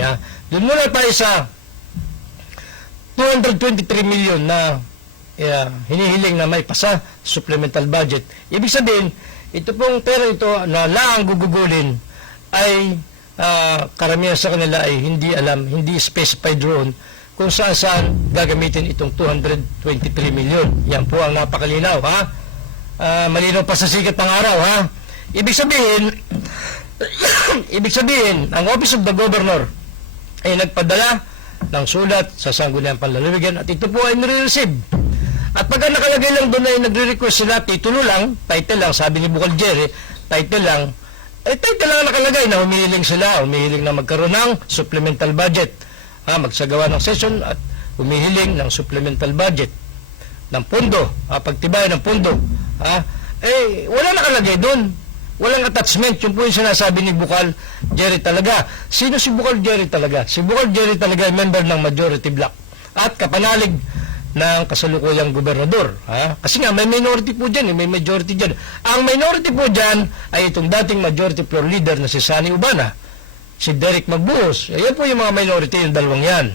Doon muna tayo sa 223 million na hinihiling na may pasa supplemental budget. Ibig sabihin, ito pong pera ito na lang gugugulin ay karamihan sa kanila ay hindi alam, hindi specified roon kung saan gagamitin itong 223 million. Yan po ang napakalinaw, malinaw pa sa sikat ng araw, Ibig sabihin, ang Office of the Governor ay nagpadala ng sulat sa Sangguniang Panlalawigan at ito po ay nire-receive. At pagka nakalagay lang doon ay nagre-request sila, title lang, sabi ni Bukal Jerry, title lang nakalagay na humihiling na magkaroon ng supplemental budget. Magsagawa ng session at humihiling ng supplemental budget ng pondo, pagtibay ng pondo. Wala nakalagay doon. Walang attachment. Yung po yung sinasabi ni Bukal Jerry talaga. Sino si Bukal Jerry talaga? Si Bukal Jerry talaga ay member ng majority bloc at kapanalig ng kasalukuyang gobernador. Kasi nga may minority po dyan, may majority dyan. Ang minority po dyan ay itong dating majority floor leader na si Sani Ubana, si Derek Magbuhos. Ayan po yung mga minority, yung dalawang yan.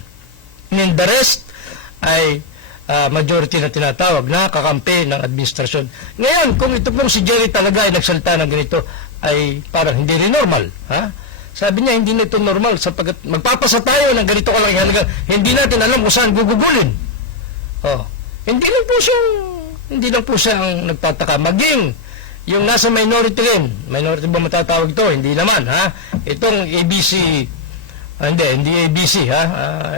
And the rest ay majority na tinatawag na kakampi ng administrasyon. Ngayon, kung ito pong si Jerry talaga ay nagsalita ng ganito, ay parang hindi rin normal. Sabi niya, hindi na ito normal sapagkat magpapasa tayo ng ganito kalang halaga. Hindi natin alam kung saan gugugulin. Hindi lang po siya ang nagtataka. Maging yung nasa minority rin. Minority ba matatawag ito? Hindi naman. Itong ABC, hindi ABC.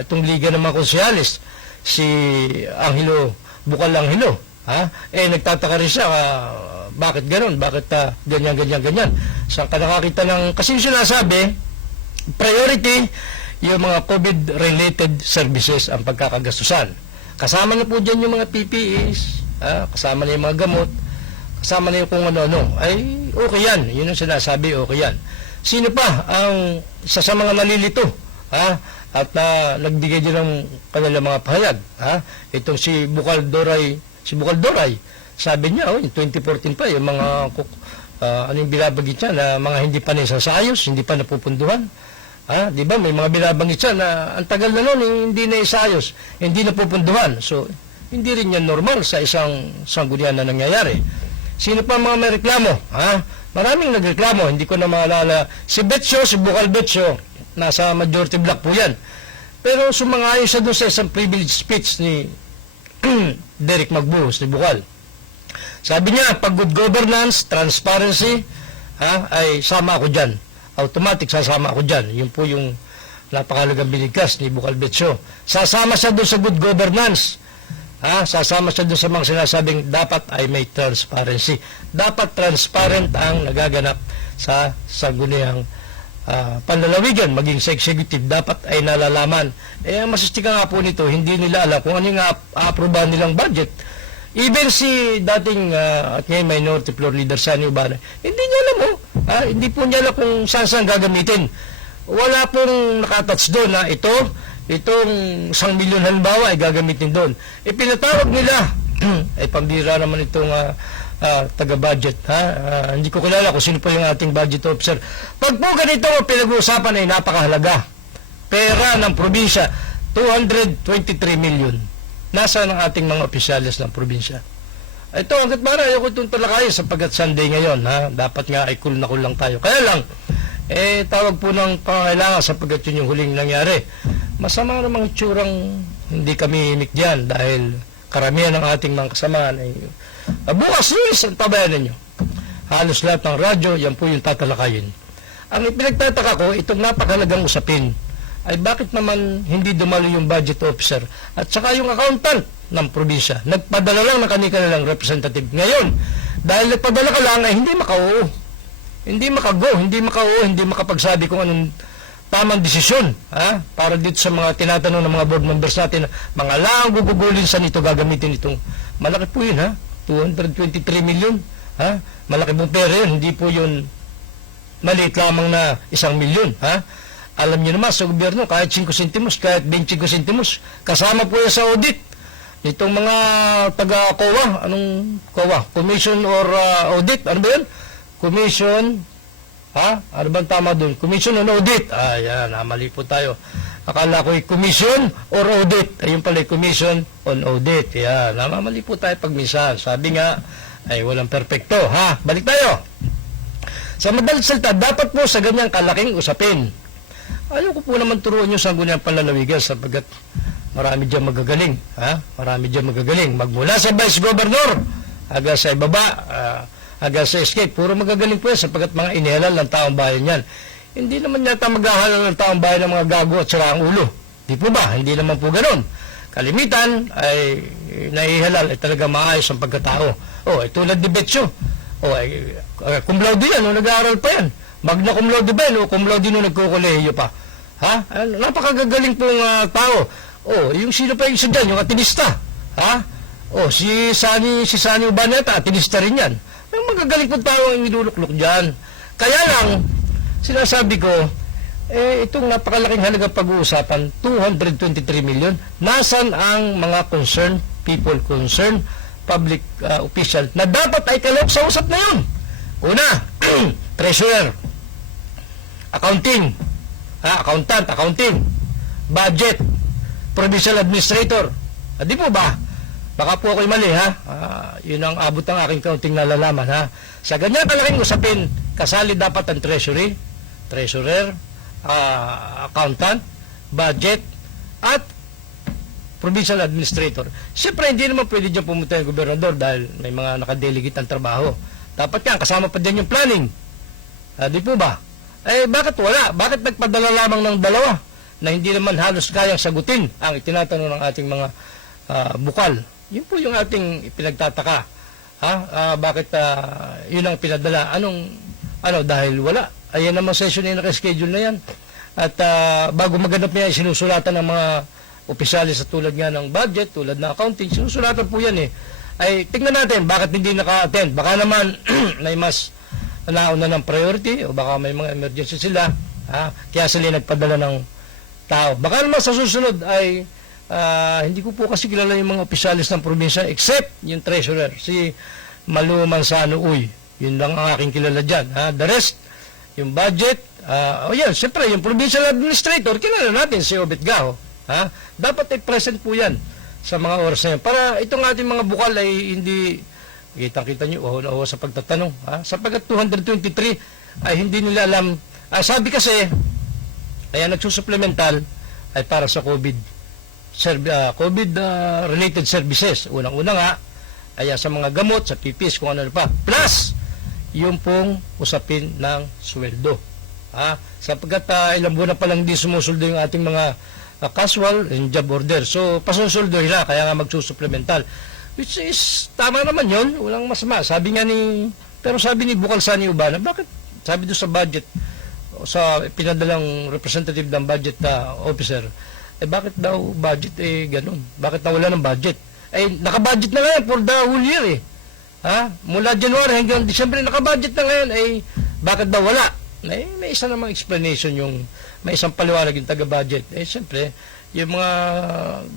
Itong Liga ng mga Konsehalis, si Angelo, Bukal Angelo, nagtataka rin siya, bakit ganun, bakit ganyan. Saan ka nakakita ng, kasi yung sinasabi, priority, yung mga COVID-related services ang pagkakagastusan. Kasama na po dyan yung mga PPEs, kasama na yung mga gamot, kasama na yung kung ano-ano, ay okay yan, yun ang sinasabi, okay yan. Sino pa ang sa mga nalilito, at nagbigay din ng kanilang mga pahayag. Itong si Bukal Doray, sabi niya, in 2014 pa, yung mga, yung binabagit siya na mga hindi pa naisasayos, hindi pa napupunduhan. Di ba, may mga binabangit siya na ang tagal na noon, hindi na isayos, hindi napupunduhan. So, hindi rin yan normal sa isang sanggunian na nangyayari. Sino pa mga may reklamo? Maraming nagreklamo, hindi ko na maalala. Si Betso, si Bukal Betso, nasa majority block po yan. Pero sumangayon siya doon sa isang privilege speech ni Derek Magbuhos, ni Bukal. Sabi niya, pag good governance, transparency, ay sama ako dyan. Automatic sasama ako dyan. Yun po yung napakahalagang binigkas ni Bukal Betso. Sasama siya doon sa good governance. Sasama siya doon sa mga sinasabing dapat ay may transparency. Dapat transparent ang nagaganap sa sangguniang panlalawigan, maging sa executive, dapat ay nalalaman. Ang masistika nga po nito, hindi nila alam kung ano yung a-aprobahan nilang budget. Even si dating at ngayon minority floor leader Sani Ubana, hindi niya alam hindi po niya alam kung saan gagamitin. Wala pong nakatouch doon na itong 1 milyon halimbawa ay gagamitin doon. Pinatawag nila, pambira naman itong taga-budget. Hindi ko kilala kung sino po yung ating budget officer. Pag po ganito pinag-uusapan ay napakahalaga. Pera ng probinsya, 223 million. Nasaan ang ating mga opisyalis ng probinsya? Ito, hanggat mara, ayoko itong talakayin sapagkat Sunday ngayon. Dapat nga ay cool na cool lang tayo. Kaya lang, tawag po ng pangangailangan sapagkat yun yung huling nangyari. Masama namang itsurang hindi kami himik dyan dahil karamihan ng ating mga kasamaan ay bukas lunes ang tabayan ninyo. Halos lahat ng radyo, yan po yung tatalakayin. Ang ipinagtataka ko, itong napakalagang usapin ay bakit naman hindi dumalo yung budget officer at saka yung accountant ng probinsya. Nagpadala lang ng kanilang representative. Ngayon, dahil nagpadala ka lang ay hindi makauo. Hindi makago, hindi makapagsabi kung anong tamang desisyon para dito sa mga tinatanong ng mga board members natin, mga lang gugugulin sa nito gagamitin itong malaki po yun 223 million malaki pong pera yun, hindi po yun maliit lamang na 1 milyon alam niyo naman sa gobyerno kahit 5 centimos, kahit 25 centimos kasama po yan sa audit itong mga taga-COA, anong COA? Commission or audit, ano ba yun? Commission ano bang tama doon? Commission on audit. Ayan, mali po tayo. Akala ko commission or audit. Ayun pala, commission on audit. Yan, namamali po tayo pag minsan. Sabi nga, ay walang perfecto. Balik tayo. Sa madaling salita, dapat po sa ganyang kalaking usapin. Ayaw ko po naman turuan nyo sa ganyang panlalawigan sapagkat marami dyan magagaling. Marami dyan magagaling. Magmula sa Vice Governor, hanggang sa ibaba, hanggang sa escape, puro magagaling po yan sapagkat mga inihalal ng taong bayan yan. Hindi naman yata maghahalal ng taong bayan ng mga gago at sira ang ulo. Di po ba? Hindi naman po ganun. Kalimitan ay naihalal ay talaga maayos ang pagkatao. Tulad ni Betso. Cum laude yan, nag-aaral pa yan. Magna cum laude ba yan? Cum laude nung nagkukolehiyo pa. Napakagagaling pong tao. Yung sino pa yung isa dyan, yung atinista. Si Sani Ubaneta, atinista rin yan. Yung magagaling po tao ang inuluklok dyan. Kaya lang, sinasabi ko, itong napakalaking halagang pag-uusapan, 223 million, nasan ang mga concerned people, concerned public official, na dapat ay kalok sa usap na yun? Una, treasurer, accounting, accountant, accounting, budget, provincial administrator. Di po ba? Baka po ako'y mali, yun ang abot ng aking kaunting nalalaman, Sa ganyan kalaking usapin, kasali dapat ang treasury, treasurer, accountant, budget, at provincial administrator. Siyempre, hindi naman pwede dyan pumunta yung gobernador dahil may mga nakadelegate ang trabaho. Dapat yan, kasama pa dyan yung planning. Di po ba? Bakit wala? Bakit nagpadala lamang ng dalawa na hindi naman halos kayang sagutin ang itinatanong ng ating mga bukal? Yun po yung ating pinagtataka. Bakit yun ang pinadala? Dahil wala. Ayan naman session na naka-schedule na yan. At bago maganap niya, sinusulatan ng mga opisyalis sa tulad nga ng budget, tulad ng accounting, sinusulatan po yan Ay, tingnan natin, bakit hindi naka-attend? Baka naman may mas nauna ng priority o baka may mga emergency sila. Kaya sila nagpadala ng tao. Baka naman sa susunod ay hindi ko po kasi kilala yung mga opisyalis ng probinsya except yung treasurer, si Malu Mansano Uy. Yun lang ang aking kilala dyan. The rest, yung budget, yan, siyempre, yung provincial administrator, kilala natin si Obet Gaho. Dapat ay present po yan sa mga oras na yan. Para itong ating mga bukal ay hindi, kita-kita nyo, sa pagtatanong. Sapagkat 223 ay hindi nila alam. Sabi kasi, kaya nagsusupplemental ay para sa COVID-related services. Unang-una nga, ay sa mga gamot, sa PPS, kung ano pa. Plus, yung pong usapin ng sweldo. Sapagkat ilang buwan na palang hindi sumusuldo yung ating mga casual and job order. So, pasusuldo nila, kaya nga magsusupplemental. Which is, tama naman yun, walang masama. Pero sabi ni Bukal Sani Ubana, bakit, sabi doon sa budget, sa pinadalang representative ng budget officer, bakit daw budget ganun? Bakit nawala ng budget? Naka-budget na ngayon for the whole year Mula January hanggang December, naka-budget na ngayon, bakit daw wala? May isa namang explanation may isang paliwanag yung taga-budget. Siyempre, yung mga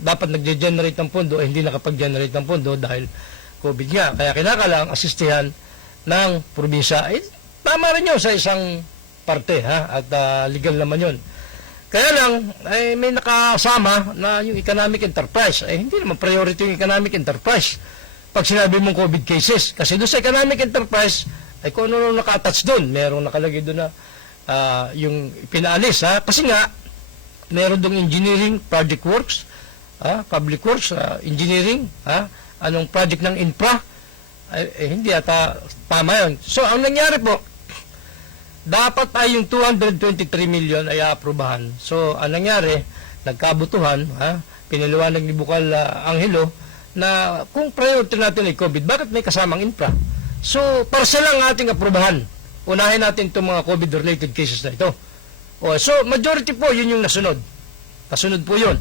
dapat nag-generate ng pondo, hindi nakapag-generate ng pondo dahil COVID nga. Kaya kinakailangan asistihan ng probinsya. Tama rin yun sa isang parte, at legal naman yun. Kaya lang, may nakasama na yung economic enterprise. Hindi naman priority yung economic enterprise pag sinabi mong COVID cases. Kasi doon sa economic enterprise, kung ano naka-attach doon, merong nakalagay doon na yung pinaalis. Kasi nga, meron doon engineering, project works, public works, engineering, anong project ng infra, hindi ata tama yun. So, ang nangyari po, dapat ay yung 223 million ay aprobahan. So, ang nangyari, nagkabutuhan, pinaliwanag ni Bukal Angelo, na kung priority natin ay COVID, bakit may kasamang infra? So, parcel lang ating aprobahan. Unahin natin itong mga COVID-related cases na ito. So, majority po, yun yung nasunod. Nasunod po yun.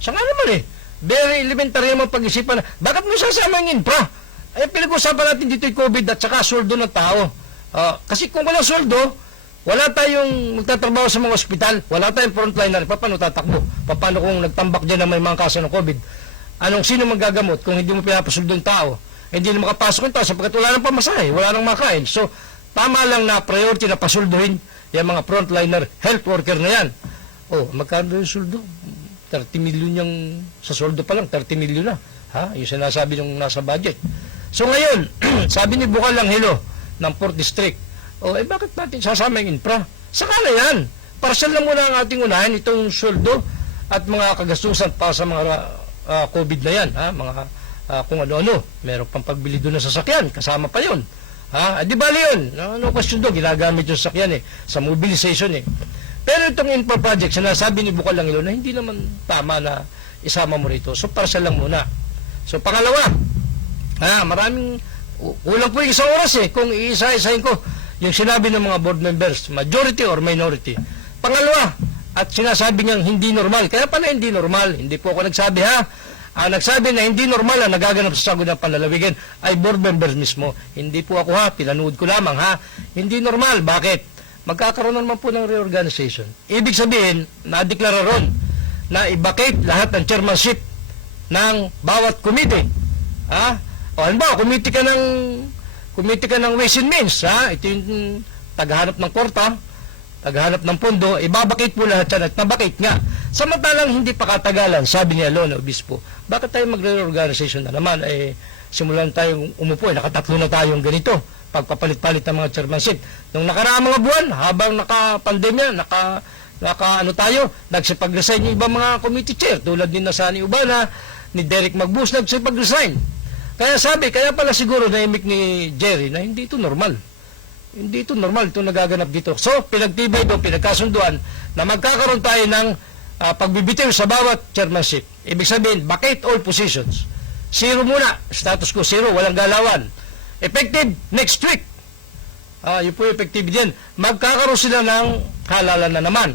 Siya nga naman very elementary yung pag-isipan na, bakit mo sasama yung infra? Pinag-usapan natin dito yung COVID at saka sweldo ng tao. Kasi kung walang sweldo, wala tayong magtatrabaho sa mga ospital, wala tayong frontliner, paano tatakbo? Paano kung nagtambak dyan na may mga kaso ng COVID? Sino magagamot kung hindi mo pinapasuldo ng tao? Hindi na makapasok yung tao sapagkat wala nang pamasahe, wala nang makain. So, tama lang na priority na pasulduhin yung mga frontliner health worker na yan. Magkano yung suldo? 30 million yung sa soldo pa lang, 30 million na. Yung sinasabi nung nasa budget. So ngayon, sabi ni Bukal Angelo ng 4th District, bakit natin sasama yung infra? Saka na yan. Parcel lang muna ang ating unahin itong soldo at mga kagastusan pa sa mga COVID na yan. Mga kung ano-ano. Meron pang pagbili doon ng sasakyan. Kasama pa yun. Di bali yun. No question doon. Ginagamit yung sasakyan sa mobilization Pero itong infra project, sinasabi ni Bukal Angelo na hindi naman tama na isama mo rito. So, parcel lang muna. So, pangalawa, maraming, kulang po yung isang oras kung iisa-isahin ko yung sinabi ng mga board members, majority or minority. Pangalawa, at sinasabi niyang hindi normal. Kaya pala hindi normal. Hindi po ako nagsabi ang nagsabi na hindi normal ang nagaganap sa sagod ng panlalawigan ay board members mismo. Hindi po ako pinanood ko lamang Hindi normal. Bakit? Magkakaroon naman po ng reorganization. Ibig sabihin, nadeklara ron na i-vacate lahat ng chairmanship ng bawat committee. Halimbawa, committee ka ng Ways and Means. Ito yung tagahanap ng kwarta, tagahanap ng pondo, ibabakit po lahat yan at nabakit nga. Samantalang hindi pa katagalan, sabi ni Alona Obispo, bakit tayo mag-reorganization na naman? Simulan tayong umupo, nakatatlo na tayong ganito, pagpapalit-palit ng mga chairmanship. Nung nakaraang mga buwan, habang naka-pandemya, nagsipag-resign yung ibang mga committee chair, tulad ni Nasani Ubana, ni Derek Magbus, nagsipag-resign. Kaya pala siguro naimik ni Jerry na hindi ito normal. Hindi ito normal, ito nagaganap dito. So, pinagtibay ito, pinagkasunduan na magkakaroon tayo ng pagbibitiw sa bawat chairmanship. Ibig sabihin, vacate all positions. Zero muna, status quo, zero, walang galawan. Effective next week. Yun po effective din. Magkakaroon sila ng halalan na naman.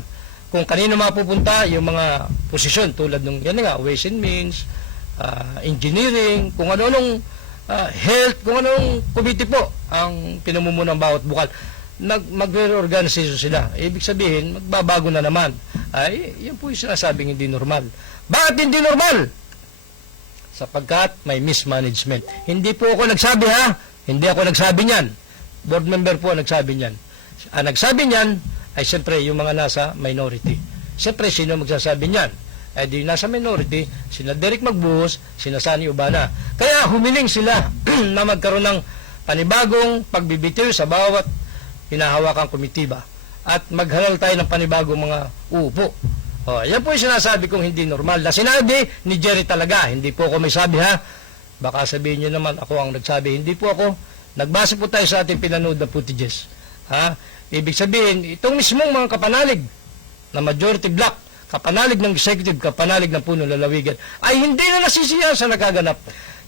Kung kanino mapupunta yung mga posisyon tulad ng Ways and Means, engineering, kung ano-anong health, kung anong committee po ang pinamumuno ng bawat bukal. Mag-reorganization sila. Ibig sabihin, magbabago na naman. Yun po yung sinasabing hindi normal. Bakit hindi normal? Sapagkat may mismanagement. Hindi po ako nagsabi Hindi ako nagsabi niyan. Board member po ang nagsabi niyan. Ang nagsabi niyan ay siyempre yung mga nasa minority. Siyempre sino magsasabi niyan? Di nasa minority, sina Derek Magbuhos, sina Sani Ubana. Kaya humiling sila na magkaroon ng panibagong pagbibitiw sa bawat hinahawakang komitiba at maghalal tayo ng panibagong mga upo. Yan po yung sinasabi kong hindi normal. Na sinabi ni Jerry talaga, hindi po ako may sabi Baka sabihin nyo naman ako ang nagsabi. Hindi po ako. Nagbase po tayo sa ating pinanood na footages. Ibig sabihin, itong mismong mga kapanalig na majority block, kapanalig ng executive, kapanalig ng punong lalawigan, ay hindi na nasisiyahan sa nagaganap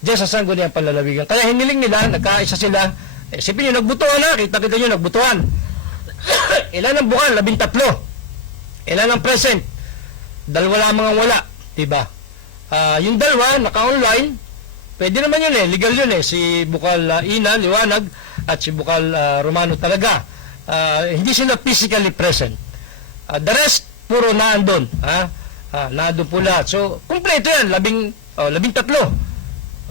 diyan sa sangguniang panlalawigan. Kaya hiniling nila, nagkaisa sila, isipin nyo, nagbutuhan na, kita-kita nyo, nagbutuhan. Ilan ang bukal? 13. Ilan ang present? 2 lamang ang wala, diba? Yung 2, naka-online, pwede naman yun legal yun si Bukal Ina, Liwanag, at si Bukal Romano talaga. Hindi sila physically present. The rest, puro naandun. Naandun po lahat. So, kumpleto yan. 13.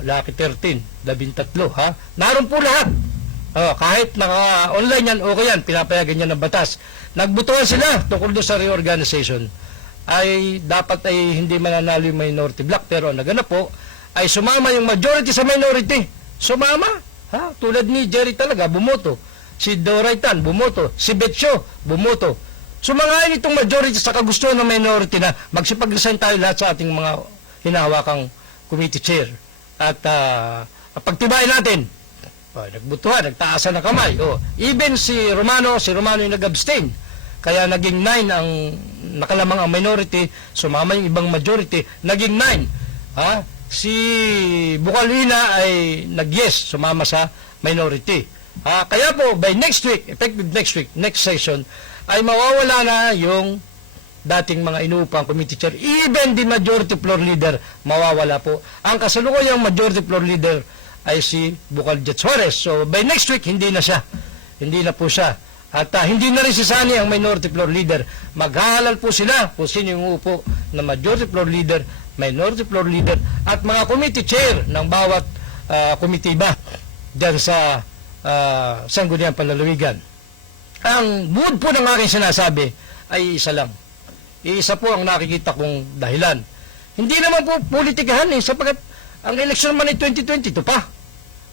Lucky 13. 13. Naroon po lahat. Kahit naka-online yan, okay yan. Pinapayagan yan ng batas. Nagbutuhan sila tungkol doon sa reorganization. Ay dapat ay hindi mananalo yung minority block. Pero naganap po, ay sumama yung majority sa minority. Sumama. Tulad ni Jerry talaga, bumoto. Si Doraitan, bumoto. Si Betcho, bumoto. Sumangayon itong majority sa kagustuhan ng minority na magsipag-resign tayo lahat sa ating mga hinahawakang committee chair. At pagtibayin natin. Nagbutuhan, nagtaasan ng kamay. Even si Romano yung nag-abstain. Kaya naging 9 ang nakalamang ang minority, sumama yung ibang majority, naging 9. Si Bukalina ay nag-yes, sumama sa minority. Kaya po, by next week, effective next week, next session, ay mawawala na yung dating mga inuupang committee chair. Even the majority floor leader, mawawala po. Ang kasalukuyang majority floor leader ay si Bukal Jet Suarez. So, by next week, hindi na siya. Hindi na po siya. At hindi na rin si Sani ang minority floor leader. Maghahalal po sila kung sino yung upo na majority floor leader, minority floor leader, at mga committee chair ng bawat komitiba dyan sa sangguniang panlalawigan. Ang buod po ng aking sinasabi ay isa lang. Isa po ang nakikita kong dahilan. Hindi naman po politikahan sapagkat ang eleksyon man ay 2022 pa.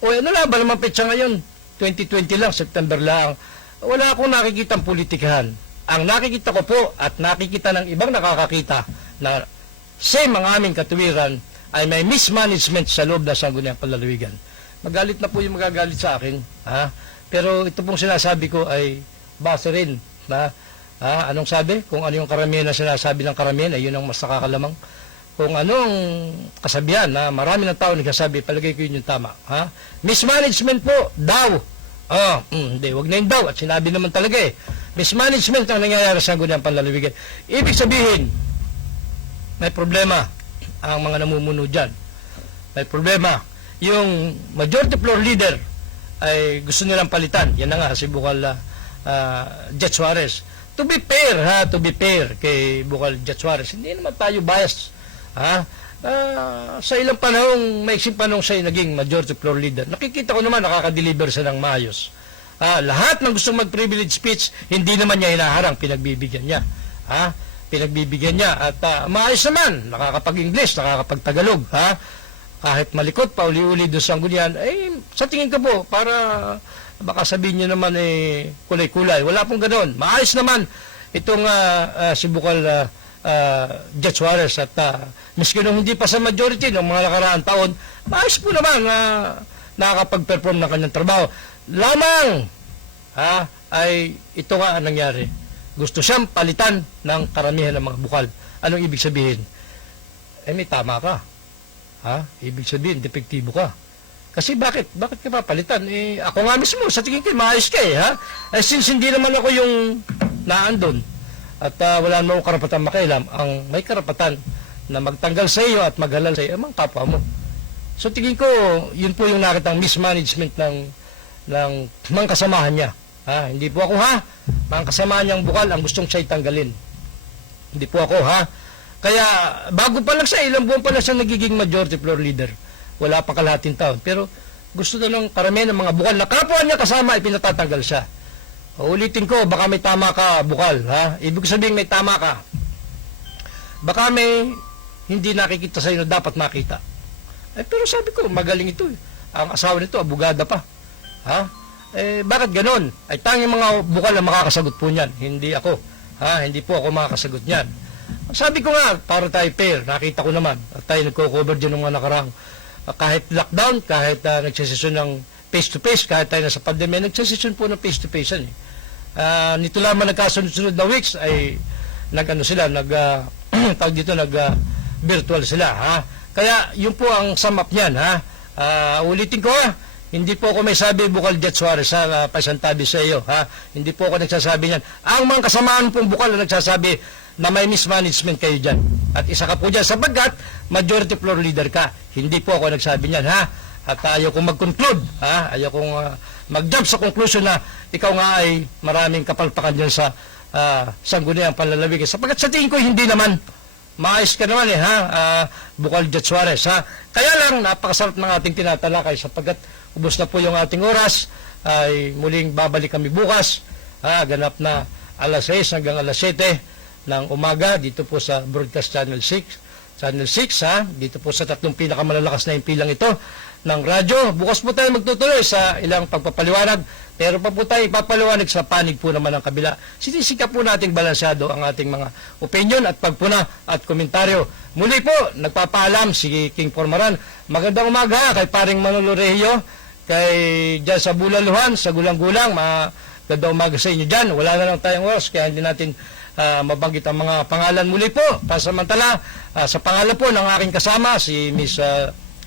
Ano lang ba naman petsa ngayon? 2020 lang, September lang. Wala akong nakikitang politikahan. Ang nakikita ko po at nakikita ng ibang nakakakita na same ang aming katuwiran ay may mismanagement sa loob ng sangguniang panlalawigan. Magalit na po yung magagalit sa akin. Pero ito pong sinasabi ko ay base rin na anong sabi? Kung ano yung karamihan na sinasabi ng karamihan ay yun ang mas nakakalamang. Kung anong kasabihan na marami ng tao nagsasabi, palagay ko yun yung tama. Mismanagement po daw. Hindi, wag na yung daw. At sinabi naman talaga mismanagement ang nangyayari sa sangguniang panlalawigan. Ibig sabihin, may problema ang mga namumuno dyan. May problema. Yung majority floor leader ay gusto nilang palitan. Yan na nga, si Bukal Jet Suarez. To be fair kay Bukal Jet Suarez, hindi naman tayo biased. Sa ilang panahon, maiksing panahon siya naging majority floor leader. Nakikita ko naman, nakaka-deliver siya ng maayos. Lahat ng gustong mag-privilege speech, hindi naman niya hinaharang, pinagbibigyan niya. Pinagbibigyan niya. At maayos naman, nakakapag-English, nakakapag-Tagalog. Kahit malikot pa, uli-uli doon sa Sangguniang, sa tingin ko po, para baka sabihin niyo naman kulay-kulay. Wala pong ganoon. Maayos naman itong si Bukal Jet Suarez at miski nung hindi pa sa majority ng mga nakaraang taon, maayos po naman nakakapag-perform ng kanyang trabaho. Lamang ay ito nga ang nangyari. Gusto siyang palitan ng karamihan ng mga bukal. Anong ibig sabihin? May tama ka. Ibig sabihin, depektibo ka. Kasi bakit? Bakit ka papalitan? Ako nga mismo, sa tingin ko, maayos ka since hindi naman ako yung naandun at wala naman akong karapatan makialam, ang may karapatan na magtanggal sa iyo at maghalal sa iyo, mga kapwa mo. So tingin ko, yun po yung nakitang mismanagement ng mga kasamahan niya. Hindi po ako mga kasamahan niyang bukal ang gustong siya'y tanggalin. Hindi po ako Kaya bago pa lang siya, ilang buwan pa lang siya nagiging majority floor leader. Wala pa kalahating taon. Pero gusto na ng karamihan ng mga bukal na kapwa niya kasama ay pinatatanggal siya. Ulitin ko, baka may tama ka, bukal. Ibig sabihin may tama ka. Baka may hindi nakikita sa'yo na dapat makita. Pero sabi ko, magaling ito. Ang asawa nito, abogada pa. Bakit ganon? Ay tanging mga bukal na makakasagot po niyan. Hindi ako. Hindi po ako makakasagot niyan. Sabi ko nga, para tayo fair, nakita ko naman. At tayo nagko-cover dyan ng mga nakarang. Kahit lockdown, kahit nagsasesyon ng face-to-face, kahit tayo nasa pandemya, nagsasesyon po ng face-to-face yan. nito lamang nagkasunod-sunod na weeks ay tawag dito, virtual sila, ha. Kaya yun po ang sum up niyan, ha. Ulitin ko, hindi po ako may sabi Bukal Jet Suarez, ha, pasantabi sa iyo, ha. Hindi po ako nagsasabi niyan. Ang mga kasamaan pong Bukal na nagsasabi na may mismanagement kayo dyan. At isa ka po dyan, sapagkat majority floor leader ka. Hindi po ako nagsabi niyan, ha. At ayaw kong mag-conclude, ha. Ayaw kong mag-jump sa conclusion na ikaw nga ay maraming kapalpakan dyan sa sangguniang panlalawig. Sapagkat sa tingin ko, hindi naman. Maayos ka naman Bukal Jet Suarez, ha. Kaya lang, napakasarap ng ating tinatalakay sapagkat ubos na po yung ating oras, ay muling babalik kami bukas, ganap na alas 6 hanggang alas 7 ng umaga dito po sa Broadcast Channel 6, dito po sa tatlong pinakamalalakas na impilang ito ng radyo. Bukas po tayo magtutuloy sa ilang pagpapaliwanag, pero pa po tayo ipapaliwanag sa panig po naman ng kabila. Sinisikap po nating balansyado ang ating mga opinion at pagpuna at komentaryo. Muli po, nagpapaalam si King Formaran. Magandang umaga kay paring Manolo Rehio, kay dyan sa Bulaluhan, sa Gulang-Gulang. Magandang umaga sa inyo dyan. Wala na lang tayong oras, kaya hindi natin mabanggit ang mga pangalan. Muli po, pasamantala, sa pangalan po ng aking kasama, si Miss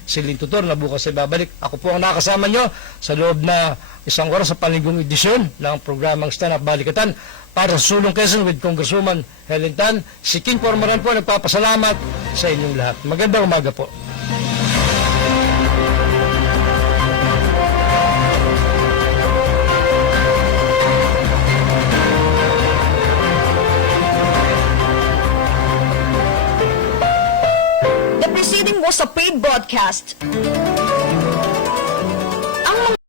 Celine Tutor, na bukas ay babalik. Ako po ang nakasama nyo sa loob na isang oras sa panigong edisyon ng programang Stand Up Balikatan para sa Sulong Quezon with Congresswoman Helen Tan. Si King Formaran po nagpapasalamat sa inyong lahat. Magandang umaga po. The proceeding was a paid broadcast.